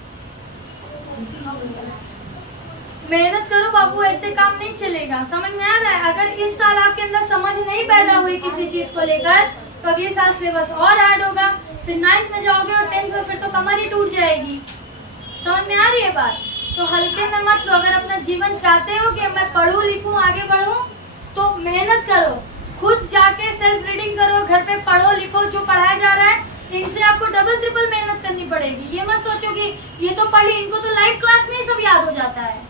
मेहनत करो बाबू, ऐसे काम नहीं चलेगा। समझ में आ रहा है? अगर इस साल आपके अंदर समझ नहीं पैदा हुई किसी चीज को लेकर, तो अगले साल सिलेबस और हार्ड होगा, फिर 9th में जाओगे और 10th में फिर तो कमर ही टूट जाएगी। समझ में आ रही है बात? तो हल्के में मत लो। अगर अपना जीवन चाहते हो कि मैं पढ़ूं लिखूं आगे बढ़ूं, तो मेहनत करो, खुद जाके सेल्फ रीडिंग करो, घर पे पढ़ो लिखो। जो पढ़ाया जा रहा है इनसे आपको डबल ट्रिपल मेहनत करनी पड़ेगी। ये मत सोचो कि ये तो पढ़ी, इनको तो लाइव क्लास में ही सब याद हो जाता है।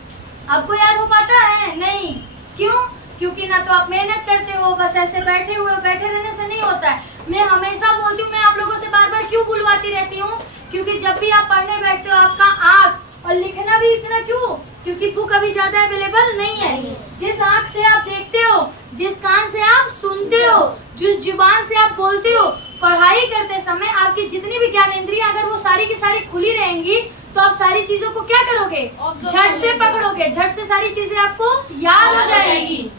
आपको याद हो पाता है? नहीं। क्यों? क्योंकि ना तो आप मेहनत करते हो, बस ऐसे बैठे हुए। बैठे रहने से नहीं होता है। मैं हमेशा बोलती हूँ, मैं आप लोगों से बार बार क्यों बुलवाती रहती हूँ, क्योंकि जब भी आप पढ़ने बैठते हो आपका आँख और लिखना भी इतना क्यों, क्योंकि बुक अभी ज्यादा अवेलेबल नहीं है। जिस आँख से आप देखते हो, जिस कान से आप सुनते हो, जिस जुबान से आप बोलते हो, पढ़ाई करते समय आपकी जितनी भी ज्ञानेंद्रियां अगर वो सारी की सारी खुली रहेंगी, तो आप सारी चीजों को क्या करोगे? झट से पकड़ोगे, झट से सारी चीजें आपको याद हो जाएगी।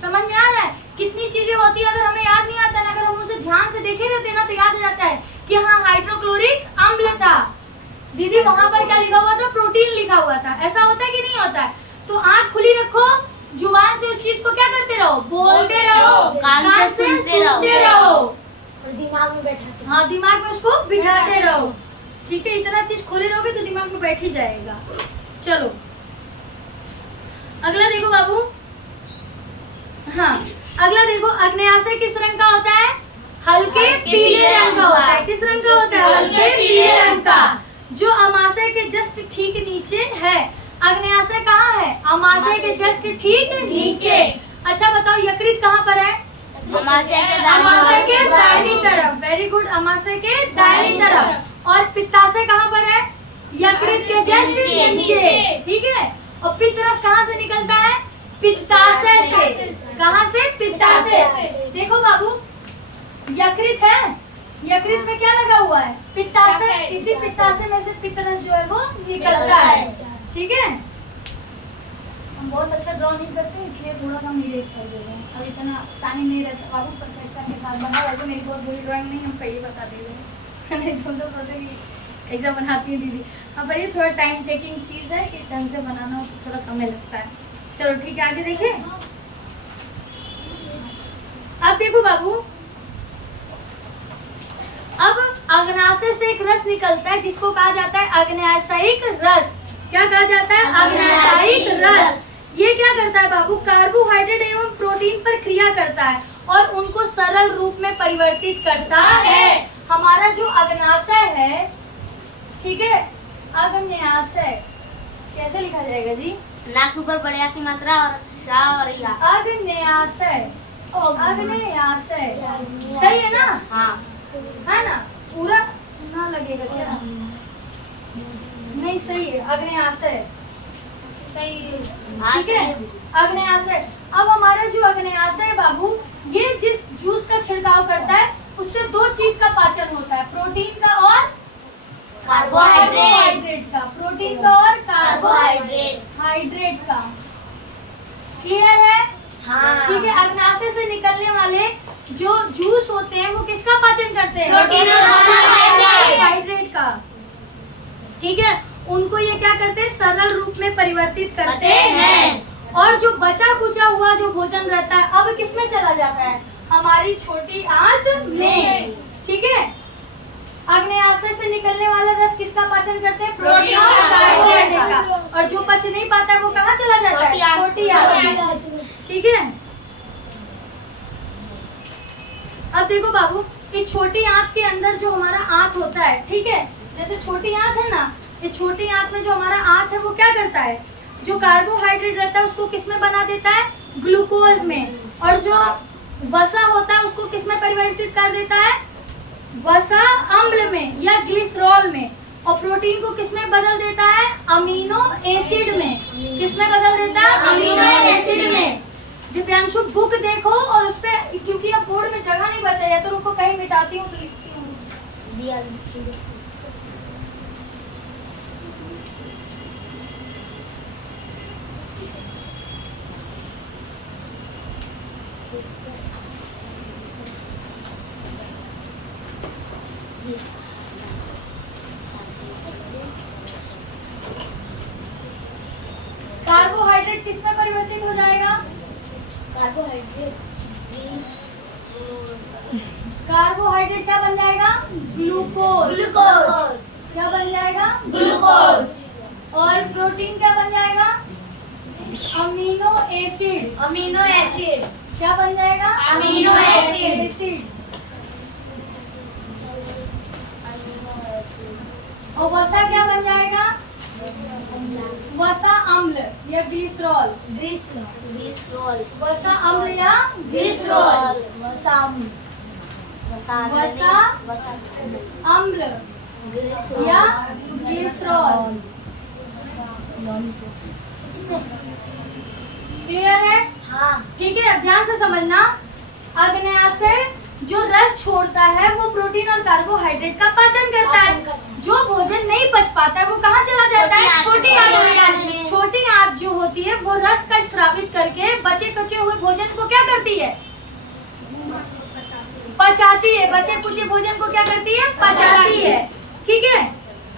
समझ में आ रहा है? कितनी चीजें होती है अगर हमें याद नहीं आता ना, अगर हम उसे ध्यान से देखे रहते ना, तो याद हो जाता है कि हाँ हाइड्रोक्लोरिक अम्ल था। दीदी वहां पर क्या लिखा हुआ था? प्रोटीन लिखा हुआ था। ऐसा होता है कि नहीं होता है? तो आँख खुली रखो, जुबान से उस चीज को क्या करते रहो? बोलते रहो, कान से सुनते रहो। दिमाग में बैठा हाँ, दिमाग में उसको बिठाते रहो। ठीक है, इतना चीज खोले रहोगे तो दिमाग में बैठ ही जाएगा। चलो अगला देखो बाबू। हाँ, अगला देखो, आग्नेयाशय किस रंग का होता है? हल्के पीले रंग का होता है। किस रंग का होता है? हल्के पीले रंग का। जो अमाशय के जस्ट ठीक नीचे है। आग्नेयाशय कहाँ है? अमाशय के जस्ट ठीक नीचे। अच्छा बताओ, यकृत कहाँ पर है? अमाशय के दाहिनी तरफ। वेरी गुड, अमाशय के दाहिनी तरफ। और पित्ताशय कहाँ पर है? यकृत के जस्ट नीचे। ठीक है, और पित्त रस कहाँ से निकलता है? पित्ताशय से। कहाँ से? पित्ताशय से। देखो बाबू, यकृत है, यकृत में क्या लगा हुआ है? पित्ताशय। इसी पित्ताशय में से पित्त रस जो है वो निकलता है। ठीक है, हम बहुत अच्छा ड्रॉ नहीं करते इसलिए थोड़ा कम इरेज कर दे रहे हैं। और इतना टाइम नहीं रहता बाबू परफेक्शन के साथ बना। वैसे मेरी बहुत बुरी ड्राइंग नहीं, हम पहले बता दे रहे हैं। नहीं तुम तो सोचे कि ऐसा बनाती है दीदी। हाँ, पर ये थोड़ा टाइम टेकिंग चीज़ है कि ढंग से बनाना हो तो थोड़ा समय लगता है। चलो ठीक है, आगे देखिए। अब देखो बाबू, अब अग्नाशय से एक रस निकलता है जिसको कहा जाता है अग्नाशयिक रस। क्या कहा जाता है? अग्नाशयिक रस। ये क्या करता है बाबू? कार्बोहाइड्रेट एवं प्रोटीन पर क्रिया करता है और उनको सरल रूप में परिवर्तित करता है। हमारा जो अग्नाशय है, ठीक है, अग्नाशय कैसे लिखा जाएगा जी? नाक के ऊपर बड़े आ की मात्रा और शा और या। अग्नाशय, अग्नाशय सही है ना? हाँ, है ना? पूरा ना लगेगा क्या? नहीं, सही है, अग्नाशय सही है। ठीक है, अग्नाशय। अब हमारा जो अग्नाशय है बाबू, ये जिस जूस का छिड़काव करता है उससे दो चीज का पाचन होता है, प्रोटीन का और कार्बोहाइड्रेट का। प्रोटीन का और कार्बोहाइड्रेट का। क्लियर है? हाँ। ठीक है, अग्नाशय से निकलने वाले जो जूस होते हैं वो किसका पाचन करते हैं? प्रोटीन और कार्बोहाइड्रेट का। ठीक है, उनको ये क्या करते हैं? सरल रूप में परिवर्तित करते हैं। और जो बचा कुचा हुआ जो भोजन रहता है अब किसमें चला जाता है? हमारी छोटी आंत में। ठीक है, आग्नेयाशय से निकलने वाला रस किसका पाचन करते हैं? प्रोटीन और कार्बोहाइड्रेट का। और जो पच नहीं पाता है वो कहाँ चला जाता है? छोटी आंत में। ठीक है, अब देखो बाबू, इस छोटी आंत के अंदर जो हमारा आंत होता है, ठीक है, जैसे छोटी आंत है ना, ये छोटी आंत में जो हमारा आंत है वो क्या करता है? जो कार्बोहाइड्रेट रहता है उसको किस में बना देता है? ग्लूकोज में। और जो वसा होता है उसको किस में परिवर्तित कर देता है? वसा अम्ल में या ग्लिसरॉल में। और प्रोटीन को किस में बदल देता है? अमीनो एसिड में। किस में बदल देता है? अमीनो एसिड में। दिव्यांशु बुक देखो और उस पे, क्योंकि अब बोर्ड में जगह नहीं बचा है तो रुको कहीं मिटाती हूँ तो लिखती हूँ। कार्बोहाइड्रेट किस में परिवर्तित हो जाएगा? कार्बोहाइड्रेट क्या बन जाएगा? ग्लूकोज। क्या बन जाएगा? ग्लूकोज। और प्रोटीन क्या बन जाएगा? Amino acid. क्या बन जाएगा? Amino acid. और वसा क्या बन जाएगा? वसा अम्ल या ग्लिसरॉल। वसा अम्ल या ग्लिसरॉल। वसा अम्ल या ग्लिसरॉल। क्लियर है? हाँ। ठीक है, ध्यान से समझना। आग्नेयाशय जो रस छोड़ता है वो प्रोटीन और कार्बोहाइड्रेट का पाचन करता है। जो भोजन नहीं पच पाता है वो कहाँ चला जाता है? छोटी आंत में। छोटी आंत जो होती है वो रस का स्रावित करके बचे कचे हुए भोजन को क्या करती है? पचाती है। बचे कुचे भोजन को क्या करती है? पचाती है। ठीक है,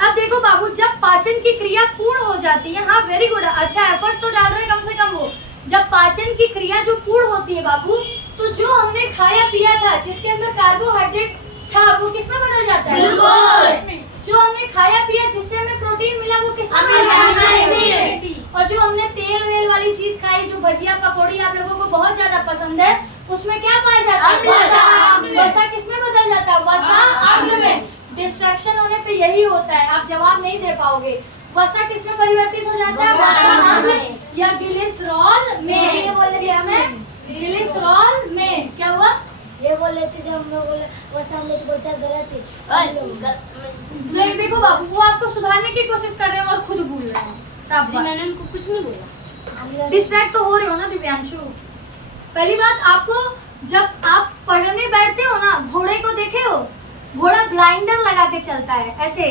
अब देखो बाबू, जब पाचन की क्रिया पूर्ण हो जाती है, हाँ वेरी गुड, अच्छा एफर्ट तो डाल रहे कम से कम वो। जब पाचन की क्रिया जो पूर्ण होती है बाबू, तो जो हमने खाया पिया था जिसके अंदर कार्बोहाइड्रेट था वो किसमें बदल जाता है? ग्लूकोज। जो हमने खाया पिया जिससे हमें प्रोटीन मिला वो किसमें अमीनो बदल जाता है? एसिड। और जो हमने तेल वेल वाली चीज खाई, जो भजिया पकौड़ी आप लोगों को बहुत ज्यादा पसंद है, उसमें क्या पाया जाता है? अम्ल। वसा। वसा किसमें बदल जाता है? वसा अम्ल में। डिस्ट्रैक्शन होने पे यही होता है, आप जवाब नहीं दे पाओगे। वसा किसमें परिवर्तित हो जाता है? वसा वसा अम्ल में। या ग्लिसरॉल ये बोल में। रहे थे किसमें? ग्लिसरॉल में। क्या हुआ? ये बोल रहे थे जब हम लोग बोले वो सामने तो बोलता गलत है। देखो बाबू, वो आपको सुधारने की कोशिश कर रहे हैं और खुद भूल रहे हैं। साफ बात। मैंने उनको कुछ नहीं बोला। डिस्ट्रैक्ट तो हो रहे हो ना दिव्यांशु। पहली बात, आपको जब आप पढ़ने बैठते हो ना, घोड़े को देखे हो? घोड़ा ब्लाइंडर लगा के चलता है ऐसे।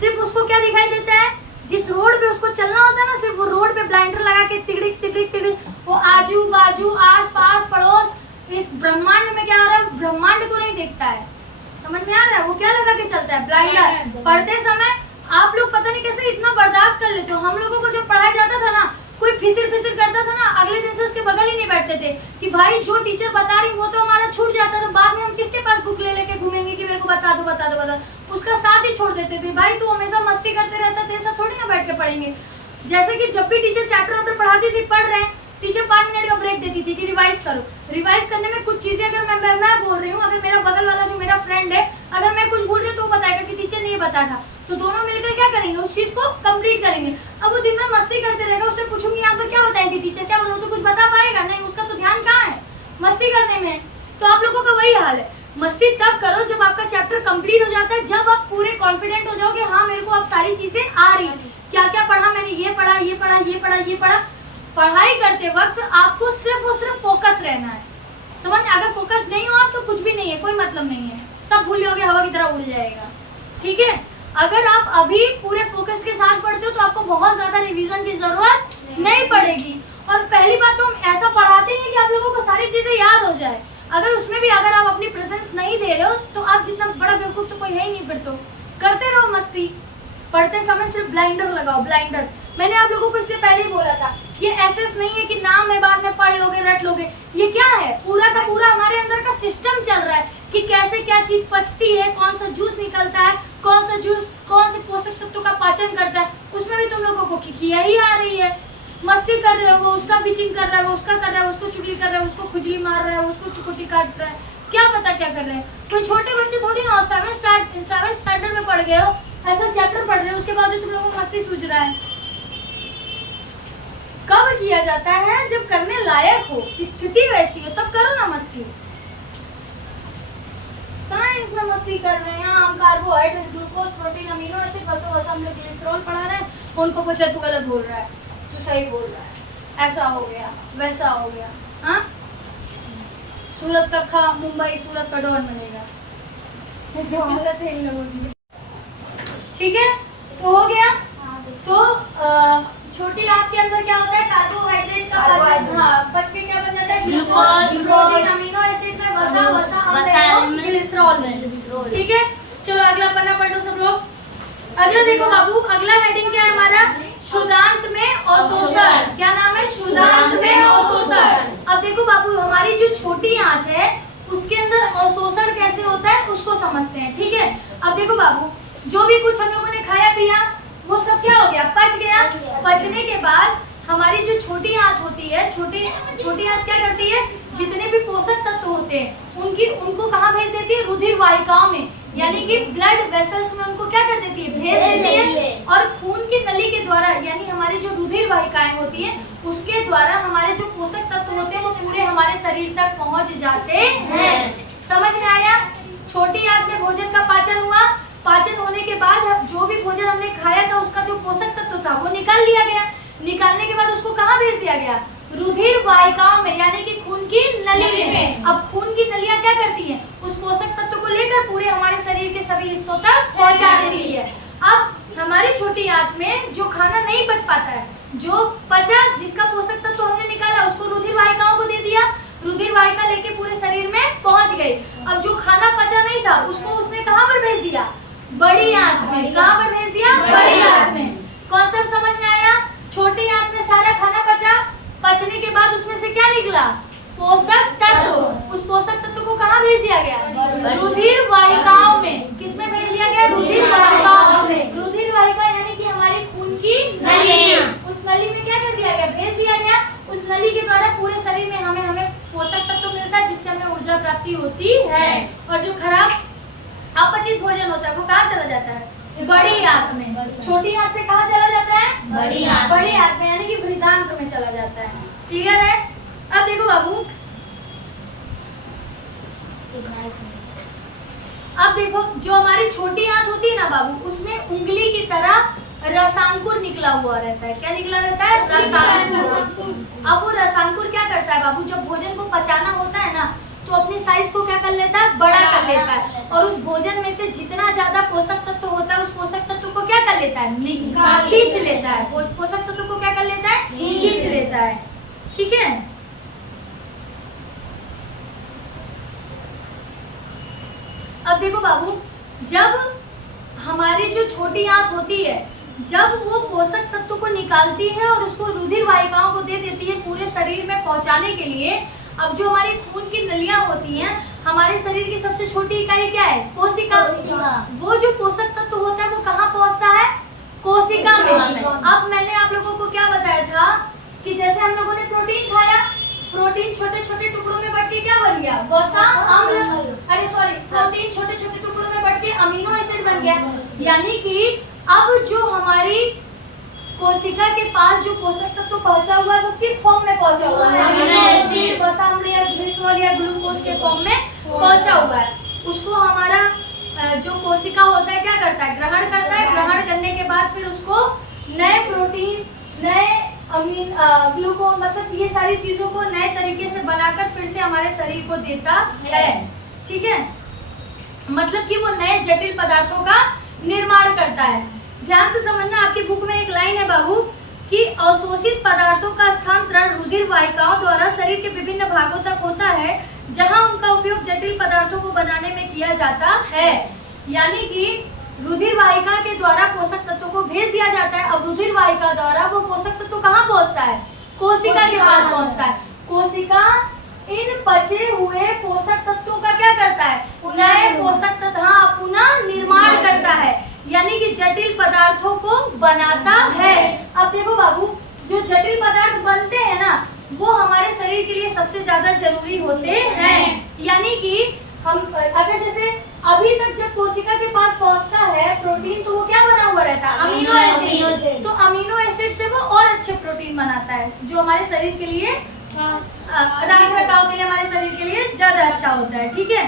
सिर्फ उसको क्या दिखाई देता है? जिस रोड पे उसको चलना होता है ना, सिर्फ वो रोड पे ब्लाइंडर लगा के तिगड़िक तिगड़िक तिगड़िक, वो आजू बाजू आस पास पड़ोस इस ब्रह्मांड में क्या हो रहा है ब्रह्मांड को नहीं देखता है। समझ में आ रहा है? वो क्या लगा के चलता है? ब्लाइंडर। पढ़ते समय आप लोग पता नहीं कैसे इतना बर्दाश्त कर लेते हो। हम लोगों को जब पढ़ाया जाता था ना, कोई फिसिर फिसिर करता था ना, अगले दिन से उसके बगल ही नहीं बैठते थे कि भाई जो टीचर बता रही वो तो हमारा छूट जाता था। बाद में हम किसके पास बुक ले लेके घूमेंगे कि मेरे को बता दो बता दो बता दो। उसका साथ ही छोड़ देते थे। भाई तू हमेशा मस्ती करते रहता, तेरे साथ थोड़ी ना बैठ के पढ़ेंगे। जैसे कि जब भी टीचर चैप्टर वैप्टर पढ़ाती थी, पढ़ रहे हैं, टीचर 5 मिनट का ब्रेक देती थी कि रिवाइज करो। रिवाइज करने में कुछ चीजें अगर मैं बोल रही हूँ, अगर मेरा बगल वाला जो मेरा फ्रेंड है, अगर मैं कुछ बोल रही हूँ तो वो बताएगा कि टीचर ने ये बताया था, तो दोनों मिलकर क्या करेंगे? उस चीज को कंप्लीट करेंगे। अब वो दिन में मस्ती करते रहेगा, उससे पूछूंगी यहाँ पर क्या बताई थी टीचर, क्या बताओ, तो कुछ बता पाएगा नहीं, उसका तो ध्यान कहाँ है? मस्ती करने में। तो आप लोगों का वही हाल है। मस्ती तब करो जब आपका चैप्टर कंप्लीट हो जाता है, जब आप पूरे कॉन्फिडेंट हो जाओगे, हाँ मेरे को अब सारी चीजें आ रही, क्या क्या पढ़ा मैंने, ये पढ़ा ये पढ़ा ये पढ़ा ये पढ़ा। पढ़ाई करते वक्त आपको सिर्फ और सिर्फ फोकस रहना है। समझ? अगर फोकस नहीं हो आप तो कुछ भी नहीं है, कोई मतलब नहीं है, सब भूल जाओगे, हवा की तरह उड़ जाएगा। ठीक है? अगर आप अभी पूरे फोकस के साथ पढ़ते हो तो आपको बहुत ज्यादा रिवीजन की जरूरत नहीं पड़ेगी। और पहली बात तो हम ऐसा पढ़ाते हैं कि आप लोगों को सारी चीजें याद हो जाए। अगर उसमें भी अगर आप अपनी प्रेजेंस नहीं दे रहे हो तो आप जितना बड़ा बेवकूफ तो कोई है ही नहीं। फिर तो करते रहो मस्ती, पढ़ते समय सिर्फ ब्लाइंडर लगाओ। ब्लाइंडर मैंने आप लोगों को इससे पहले ही बोला था, ये एसएस नहीं है कि नाम है बाद में पढ़ लोगे रट लोगे। ये क्या है? पूरा का पूरा हमारे अंदर का सिस्टम चल रहा है कि कैसे क्या चीज पचती है, कौन सा जूस निकलता है, कौन सा जूस कौन से पोषक तत्वों का पाचन करता है। उसमें भी तुम लोगों को खिखिया ही आ रही है। मस्ती कर रहे हो, वो उसका पिचिंग कर रहा है, वो उसका कर रहा है, उसको चुगली कर रहा है, उसको खुजली मार रहा है, उसको चुकुटी काट रहा है, क्या पता क्या कर रहे हैं। कोई छोटे बच्चे थोड़ी ना 7th स्टैंडर्ड में पढ़ गए हो, ऐसा चैप्टर पढ़ रहे हो, उसके बाद तुम लोगों को मस्ती सूझ रहा है। कब किया जाता है? जब करने लायक हो, स्थिति वैसी हो, तब करो ना मस्ती। साइंस में मस्ती कर रहे हैं, हम carbohydrate glucose protein amino acid हम लोग ग्लिसरॉल पढ़ा रहे हैं, उनको पूछा तू गलत बोल रहा है, तू सही बोल रहा है, ऐसा हो गया वैसा हो गया। हाँ, सूरत का खा मुंबई सूरत का डॉन बनेगा। गलत है इन लोगों की। ठीक है, तो हो गया। तो छोटी आंत के अंदर क्या होता है? कार्बोहाइड्रेट का पाचन, हाँ, पच के क्या बन जाता है? ग्लूकोज प्रोटीन अमीनो एसिड में वसा ग्लिसरॉल। ठीक है, चलो अगला पन्ना पढ़ लो सब लोग। अगला देखो बाबू, अगला हेडिंग क्या है हमारा? क्षुदांत में अवशोषण। क्या नाम है? क्षुदांत में अवशोषण। अब देखो बाबू, हमारी जो छोटी आंत है उसके अंदर अवशोषण कैसे होता है उसको समझते हैं। ठीक है, अब देखो बाबू, जो भी कुछ हम लोगों ने खाया पिया वो सब क्या हो गया? पच गया। पचने के बाद हमारी जो छोटी आंत होती है, छोटी आंत क्या करती है? जितने भी पोषक तत्व होते हैं उनको कहाँ भेज देती है? रुधिर वाहिकाओं में, यानी कि ब्लड वेसल्स में उनको क्या कर देती है? भेज देती है। और खून की नली के द्वारा, यानी हमारी जो रुधिर वाहिकाएं होती है उसके द्वारा हमारे जो पोषक तत्व होते हैं वो पूरे हमारे शरीर तक पहुंच जाते हैं। समझ में आया? छोटी आंत में भोजन का पाचन हुआ, पाचन होने के बाद जो भी भोजन हमने खाया था उसका जो पोषक तत्व था वो निकाल लिया गया। निकालने के बाद उसको कहाँ भेज दिया गया? रुधिर वाहिकाओं में, यानी कि खून की नली में। अब खून की नलियां क्या करती हैं? उस पोषक तत्व को लेकर पूरे हमारे शरीर के सभी हिस्सों तक पहुंचा देती है। अब हमारी छोटी आंत में जो खाना नहीं पच पाता है, जो पचा, जिसका पोषक तत्व हमने निकाला उसको रुधिर वाहिकाओं को दे दिया, रुधिर वाहिका लेके पूरे शरीर में पहुंच गई। अब जो खाना पचा नहीं था उसको उसने कहाँ पर भेज दिया? बड़ी आंत में। कहाँ पर भेज दिया? बड़ी आंत में। कॉन्सेप्ट समझ में आया? छोटी आंत में सारा खाना पचा, पचने के बाद उसमें से क्या निकला? पोषक तत्व। उस पोषक तत्व को कहाँ भेज दिया गया? रुधिर वाहिकाओं में। किसमें भेज दिया गया? रुधिर वाहिकाओं में। रुधिर वाहिका यानी कि हमारी खून की नली, उस नली में क्या कर दिया गया? भेज दिया गया। उस नली के द्वारा पूरे शरीर में हमें पोषक तत्व मिलता है, जिससे हमें ऊर्जा प्राप्ति होती है। और जो खराब अपचित भोजन होता है वो कहाँ चला जाता है? बड़ी आंत में। छोटी आंत से कहाँ चला जाता है? बड़ी आंत में, यानी कि बृहदांत्र में चला जाता है। क्लियर है? अब देखो बाबू, अब देखो जो हमारी छोटी आंत होती है ना बाबू, उसमें उंगली की तरह रसांकुर निकला हुआ रहता है। क्या निकला रहता है? रसांकुर। अब वो रसांकुर क्या करता है बाबू? जब भोजन को पचाना होता है ना, तो अपनी साइज को क्या कर लेता है? बड़ा कर लेता है, और उस भोजन में से जितना ज्यादा पोषक तत्व होता है उस पोषक तत्व को क्या कर लेता है? खींच लेता है। पोषक तत्व को क्या कर लेता है? खींच लेता है। ठीक है? अब देखो बाबू, जब हमारी जो छोटी आंत होती है, जब वो पोषक तत्व को निकालती है और उसको रुधिर वाहिकाओं को दे देती है पूरे शरीर में पहुंचाने के लिए। अब जो हमारी खून की नलियां होती हैं, हमारे शरीर की सबसे छोटी इकाई क्या है? कोशिका। वो जो पोषक तत्व होता है वो कहाँ पहुंचता है? कोशिका में। अब मैंने आप लोगों को क्या बताया था कि जैसे हम लोगों ने प्रोटीन खाया, प्रोटीन छोटे छोटे टुकड़ों में बट के क्या बन गया? वसा अम्ल। अरे सॉरी, प्रोटीन छोटे छोटे टुकड़ों में बट के अमीनो एसिड बन गया। यानी कि अब जो हमारी कोशिका के पास जो पोषक तत्व पहुंचा हुआ है वो किस फॉर्म में पहुंचा हुआ है? वसा अम्ल या ग्लिसरॉल या ग्लूकोज के फॉर्म में पहुंचा हुआ है। उसको हमारा जो कोशिका होता है क्या करता है? ग्रहण करता है। ग्रहण करने के बाद फिर उसको नए प्रोटीन, नए अमीन, ग्लूकोज, मतलब ये सारी चीजों को नए तरीके से बनाकर फिर से हमारे शरीर को देता है। ठीक है? मतलब कि वो नए जटिल पदार्थों का निर्माण करता है। ध्यान से समझना, आपकी बुक में एक लाइन है बाबू कि अवशोषित पदार्थों का स्थानांतरण रुधिर वाहिकाओं द्वारा शरीर के विभिन्न भागों तक होता है, जहां उनका उपयोग जटिल पदार्थों को बनाने में किया जाता है। यानी कि रुधिर वाहिका के द्वारा पोषक तत्वों को भेज दिया जाता है। अब रुधिर वाहिका द्वारा वो पोषक तत्व कहाँ पहुँचता है? कोशिका के पास पहुँचता है। कोशिका इन बचे हुए पोषक तत्वों का क्या करता है? नए पोषक तत्व पुनः निर्माण करता है, यानी कि जटिल पदार्थों को बनाता है। अब देखो बाबू, जो जटिल पदार्थ बनते हैं ना, वो हमारे शरीर के लिए सबसे ज्यादा जरूरी होते हैं। यानी कि हम अगर जैसे अभी तक जब कोशिका के पास पहुंचता है प्रोटीन, तो वो क्या बना हुआ रहता है? Amino acid. तो अमीनो एसिड से वो और अच्छे प्रोटीन बनाता है, जो हमारे शरीर के लिए, रख रखाव के लिए, हमारे शरीर के लिए ज्यादा अच्छा होता है। ठीक है?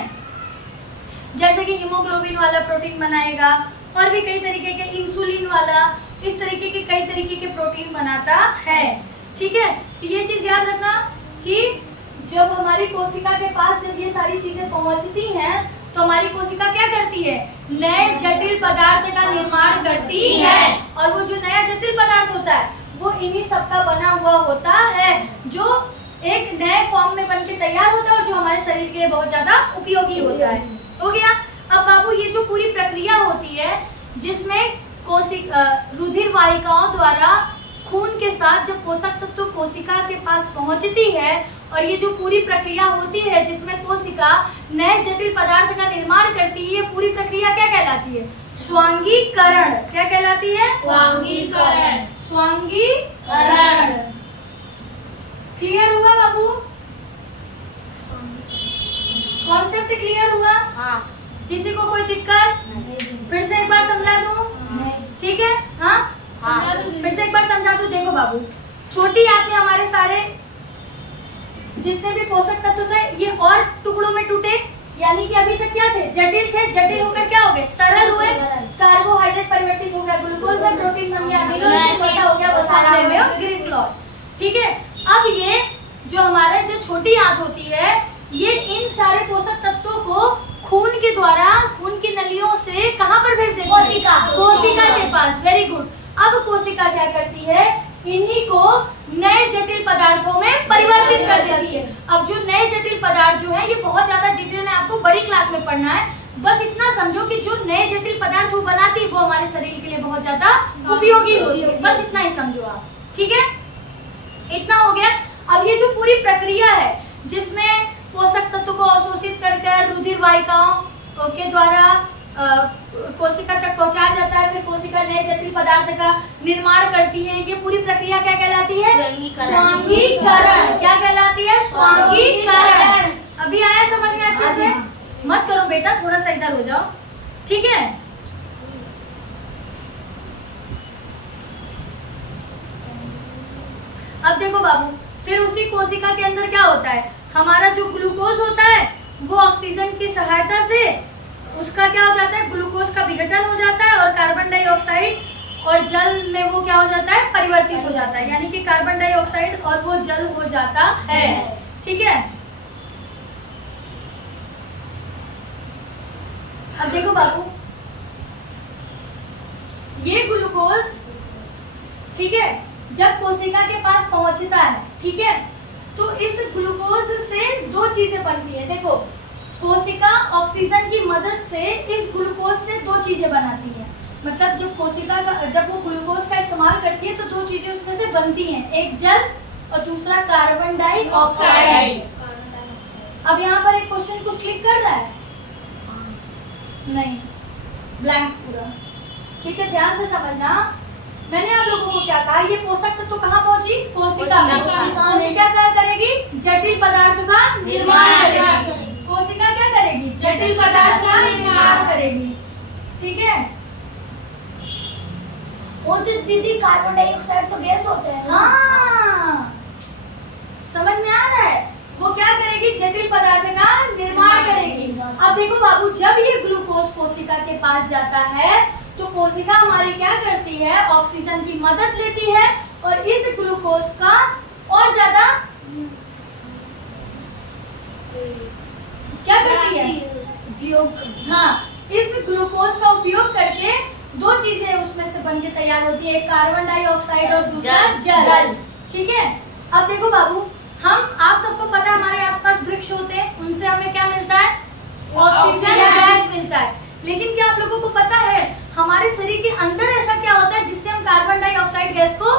जैसे कि हीमोग्लोबिन वाला प्रोटीन बनाएगा, और भी कई तरीके के, इंसुलिन वाला, इस तरीके के कई तरीके के प्रोटीन बनाता है। ठीक है? तो ये चीज याद रखना कि जब हमारी कोशिका के पास जब ये सारी चीजें पहुंचती हैं, तो हमारी कोशिका क्या करती है? नए जटिल पदार्थ का निर्माण करती है। और वो जो नया जटिल पदार्थ होता है वो इन्हीं सब का बना हुआ होता है, जो एक नए फॉर्म में बनके तैयार होता है और जो हमारे शरीर के लिए बहुत ज्यादा उपयोगी होता है। हो गया? अब बाबू, ये जो पूरी प्रक्रिया होती है जिसमें रुधिर वाहिकाओं द्वारा खून के साथ जब पोषक तत्व कोशिका के पास पहुंचती है, और ये जो पूरी प्रक्रिया होती है जिसमें कोशिका नए जटिल पदार्थ का निर्माण करती है, ये पूरी प्रक्रिया क्या कहलाती है? स्वांगीकरण। क्या कहलाती है? स्वांगीकरण। स्वांगीकरण। क्लियर हुआ बाबू? कॉन्सेप्ट क्लियर हुआ? हाँ। किसी को कोई दिक्कत? फिर से एक बार समझा दूं? ठीक है? हाँ, फिर से एक बार समझा दूं। देखो बाबू, छोटी आंत में हमारे सारे जितने भी पोषक तत्व थे ये और टुकड़ों में टूटे, यानी कि अभी तक क्या थे? जटिल थे। जटिल होकर क्या हो गए? सरल हुए। कार्बोहाइड्रेट परिवर्तित हो गया ग्लूकोज में, प्रोटीन बन गया अमीनो एसिड, वसा हो गया वसा अम्ल में ग्लिसरॉल। ठीक है? अब ये जो हमारा जो छोटी आंत होती है, ये इन सारे पोषक तत्वों को खून के द्वारा, खून की नलियों से कहां पर भेज देती है? कोशिका के पास। Very good. अब कोशिका क्या करती है? इन्हीं को नए जटिल पदार्थों में परिवर्तित कर देती है। अब जो नए जटिल पदार्थ जो है, ये बहुत ज्यादा डिटेल में आपको बड़ी क्लास में पढ़ना है। बस इतना समझो कि जो नए जटिल पदार्थ वो बनाती है वो हमारे शरीर के लिए बहुत ज्यादा उपयोगी होती है। बस इतना ही समझो आप। ठीक है? इतना हो गया। अब ये जो पूरी प्रक्रिया है जिसमें पोषक तत्व को अवशोषित कर रुधिर वाहिकाओं के द्वारा कोशिका तक पहुंचाया जाता है, फिर कोशिका नए जटिल पदार्थ का निर्माण करती है। ये पूरी प्रक्रिया क्या कहलाती है? स्वांगीकरण। क्या कहलाती है? स्वांगीकरण। अभी आया समझ में अच्छे से? मत करो बेटा, थोड़ा सा इधर हो जाओ, ठीक है। अब देखो बाबू, फिर उसी कोशिका के अंदर क्या होता है? हमारा जो ग्लूकोज होता है वो ऑक्सीजन की सहायता से उसका क्या हो जाता है? ग्लूकोज का विघटन हो जाता है और कार्बन डाइऑक्साइड और जल में वो क्या हो जाता है? परिवर्तित हो जाता है, यानी कि कार्बन डाइऑक्साइड और वो जल हो जाता है, ठीक है। अब देखो बाबू, ये ग्लूकोज, ठीक है, जब कोशिका के पास पहुंचता है, ठीक है, तो इस ग्लूकोज से दो चीजें बनती है। देखो, कोशिका ऑक्सीजन की मदद से इस ग्लूकोज से दो चीजें बनाती है। मतलब जब कोशिका का जब वो ग्लूकोज का इस्तेमाल करती है तो दो चीजें उसमें से बनती हैं, एक जल और दूसरा कार्बन डाइऑक्साइड। अब यहाँ पर एक क्वेश्चन कुछ क्लिक कर रहा है? नहीं, ब्लैंक पूरा, ठीक है। ध्यान से समझना, मैंने आप लोगों को क्या कहा? ये पोषक तत्व कहाँ पहुंची? कोशिका में। कोशिका क्या करेगी? जटिल पदार्थ का निर्माण करेगी। कोशिका क्या करेगी? जटिल पदार्थ का निर्माण करेगी, ठीक है। वो तो दीदी कार्बन डाइऑक्साइड तो गैस होते हैं ना? हाँ, समझ में आ रहा है? वो क्या करेगी? जटिल पदार्थ का निर्माण करेगी। अब देखो बाबू, जब ये ग्लूकोज कोशिका के पास जाता है तो कोशिका हमारी क्या करती है? ऑक्सीजन की मदद लेती है और इस ग्लूकोज का और ज्यादा क्या करती है? उपयोग। हाँ, इस ग्लूकोज का उपयोग करके दो चीजें उसमें से बनके तैयार होती है, एक कार्बन डाइऑक्साइड और दूसरा जल, ठीक है। अब देखो बाबू, आप सबको पता है हमारे आसपास वृक्ष होते हैं, उनसे हमें क्या मिलता है? ऑक्सीजन गैस मिलता है। लेकिन क्या आप लोगों को पता है हमारे शरीर के अंदर ऐसा क्या होता है जिससे हम कार्बन डाइऑक्साइड गैस को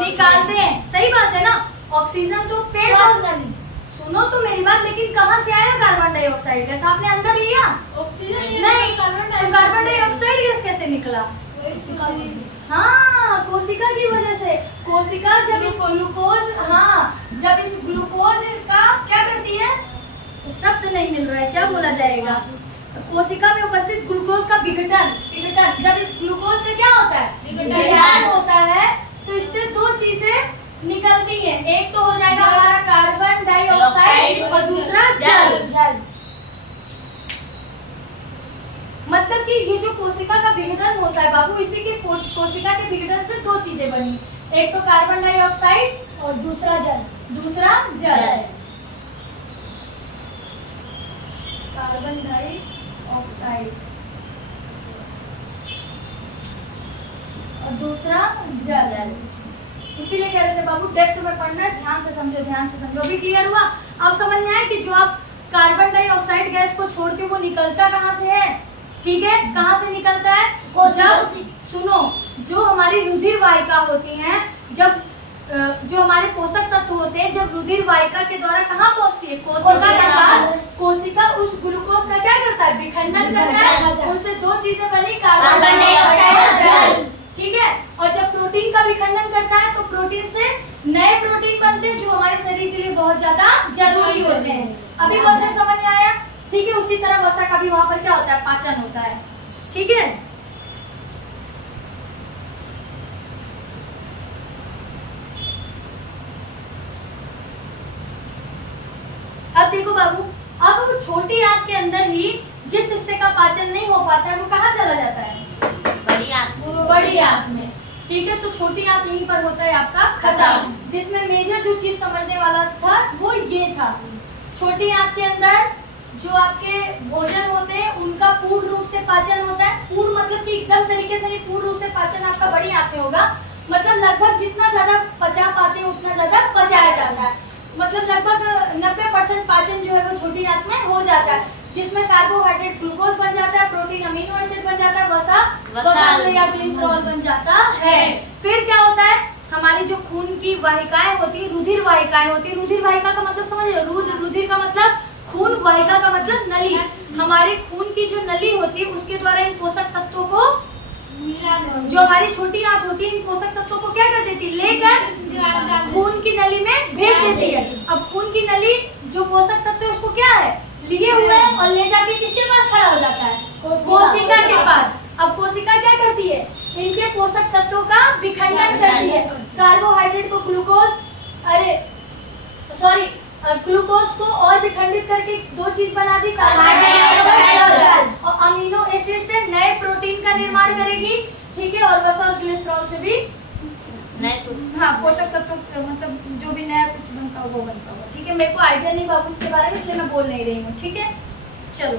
निकालते हैं? सही बात है ना? ऑक्सीजन तो पेड़ सुनो तो मेरी बात, लेकिन कहाँ से आया कार्बन डाइऑक्साइड गैस? आपने अंदर लिया? ऑक्सीजन नहीं, कार्बन डाइऑक्साइड गैस कैसे निकला? हाँ, कोशिका की वजह से। कोशिका जब इस ग्लूकोज, हाँ, जब इस ग्लूकोज का क्या करती है? शब्द नहीं मिल रहा है, क्या बोला जाएगा? कोशिका में उपस्थित ग्लूकोज का विघटन। जब इस ग्लूकोज से क्या होता है? विघटन होता है, तो इससे दो चीजें निकलती हैं। एक तो हो जाएगा हमारा कार्बन डाइऑक्साइड और दूसरा जल। मतलब कि ये जो कोशिका का विघटन होता है बाबू, इसी के कोशिका के विघटन से दो चीजें बनी, एक तो कार्बन डाइऑक्साइड और दूसरा जल। कार्बन डाइऑक्साइड और दूसरा जल। इसीलिए कह रहे थे बाबू डेप्थ में पढ़ना है, ध्यान से समझो। अभी क्लियर हुआ? अब समझ में आया कि जो आप कार्बन डाइऑक्साइड गैस को छोड़ के वो निकलता कहाँ से है? ठीक है, कहाँ से निकलता है? जब सुनो, जो हमारी रुधिर वाहिका होती हैं, जब जो हमारे पोषक तत्व होते हैं, जब रुधिर वाहिका के द्वारा कहाँ पहुँचती है? कोशिका के पास। कोशिका उस ग्लूकोज का क्या करता है? विखंडन करता है। उससे दो चीजें बनी, कार्बन डाइऑक्साइड और जल, ठीक है। और जब प्रोटीन का विखंडन करता है तो प्रोटीन से नए प्रोटीन बनते हैं जो हमारे शरीर के लिए बहुत ज्यादा जरूरी होते हैं। अभी कॉन्सेप्ट समझ में आया? ठीक है। उसी तरह वसा का भी वहां पर क्या होता है? पाचन होता है, ठीक है। अब देखो बाबू, अब छोटी आंत के अंदर ही जिस हिस्से का पाचन नहीं हो पाता है वो कहाँ चला जाता है? बड़ी आंत में, ठीक है। तो छोटी आंत यहीं पर होता है आपका खत्म। जिसमें मेजर जो चीज समझने वाला था वो ये था, छोटी आंत के अंदर जो आपके भोजन होते हैं उनका पूर्ण रूप से पाचन होता है। पूर्ण मतलब कि एकदम तरीके से पूर्ण रूप से पाचन आपका बड़ी आंत में होगा, मतलब लगभग जितना ज्यादा पचा पाते हैं उतना ज्यादा पचाया जाता है। मतलब लगभग 90% पाचन जो है वो छोटी आंत में हो जाता है, जिसमें कार्बोहाइड्रेट ग्लूकोज बन जाता है, प्रोटीन अमीनो एसिड बन जाता है, वसा या ग्लिसरॉल बन जाता है। फिर क्या होता है? हमारी जो खून की वाहिकाएं होती है, रुधिर वाहिकाएं होती है। रुधिर वाहिका का मतलब समझ लो, रुधिर का मतलब खून, वाहिका का मतलब नली। हमारे खून की जो नली होती है उसके द्वारा इन पोषक तत्वों को, जो हमारी छोटी आंत होती है, इन पोषक तत्वों को क्या कर देती है, लेकर खून की नली में भेज देती है। अब खून की नली जो पोषक तत्व है उसको क्या है, लिए हुए है और ले जाके किसके पास खड़ा हो जाता है, कोशिका के पास। अब कोशिका क्या करती है, इनके पोषक तत्वों का विखंडन करती है। कार्बोहाइड्रेट को ग्लूकोज को और विखंडित करके दो चीज बना दी, कार्बोहाइड्रेट और अमीनो एसिड से नए प्रोटीन का निर्माण करेगी, ठीक है, और वसा और कोलेस्ट्रॉल से भी हाँ पोषक तत्व मतलब जो भी नया कुछ बनता होगा वो बनता होगा, ठीक है। मेरे को आइडिया नहीं बाबू इसके बारे में, इसलिए मैं बोल नहीं रही हूँ, ठीक है। चलो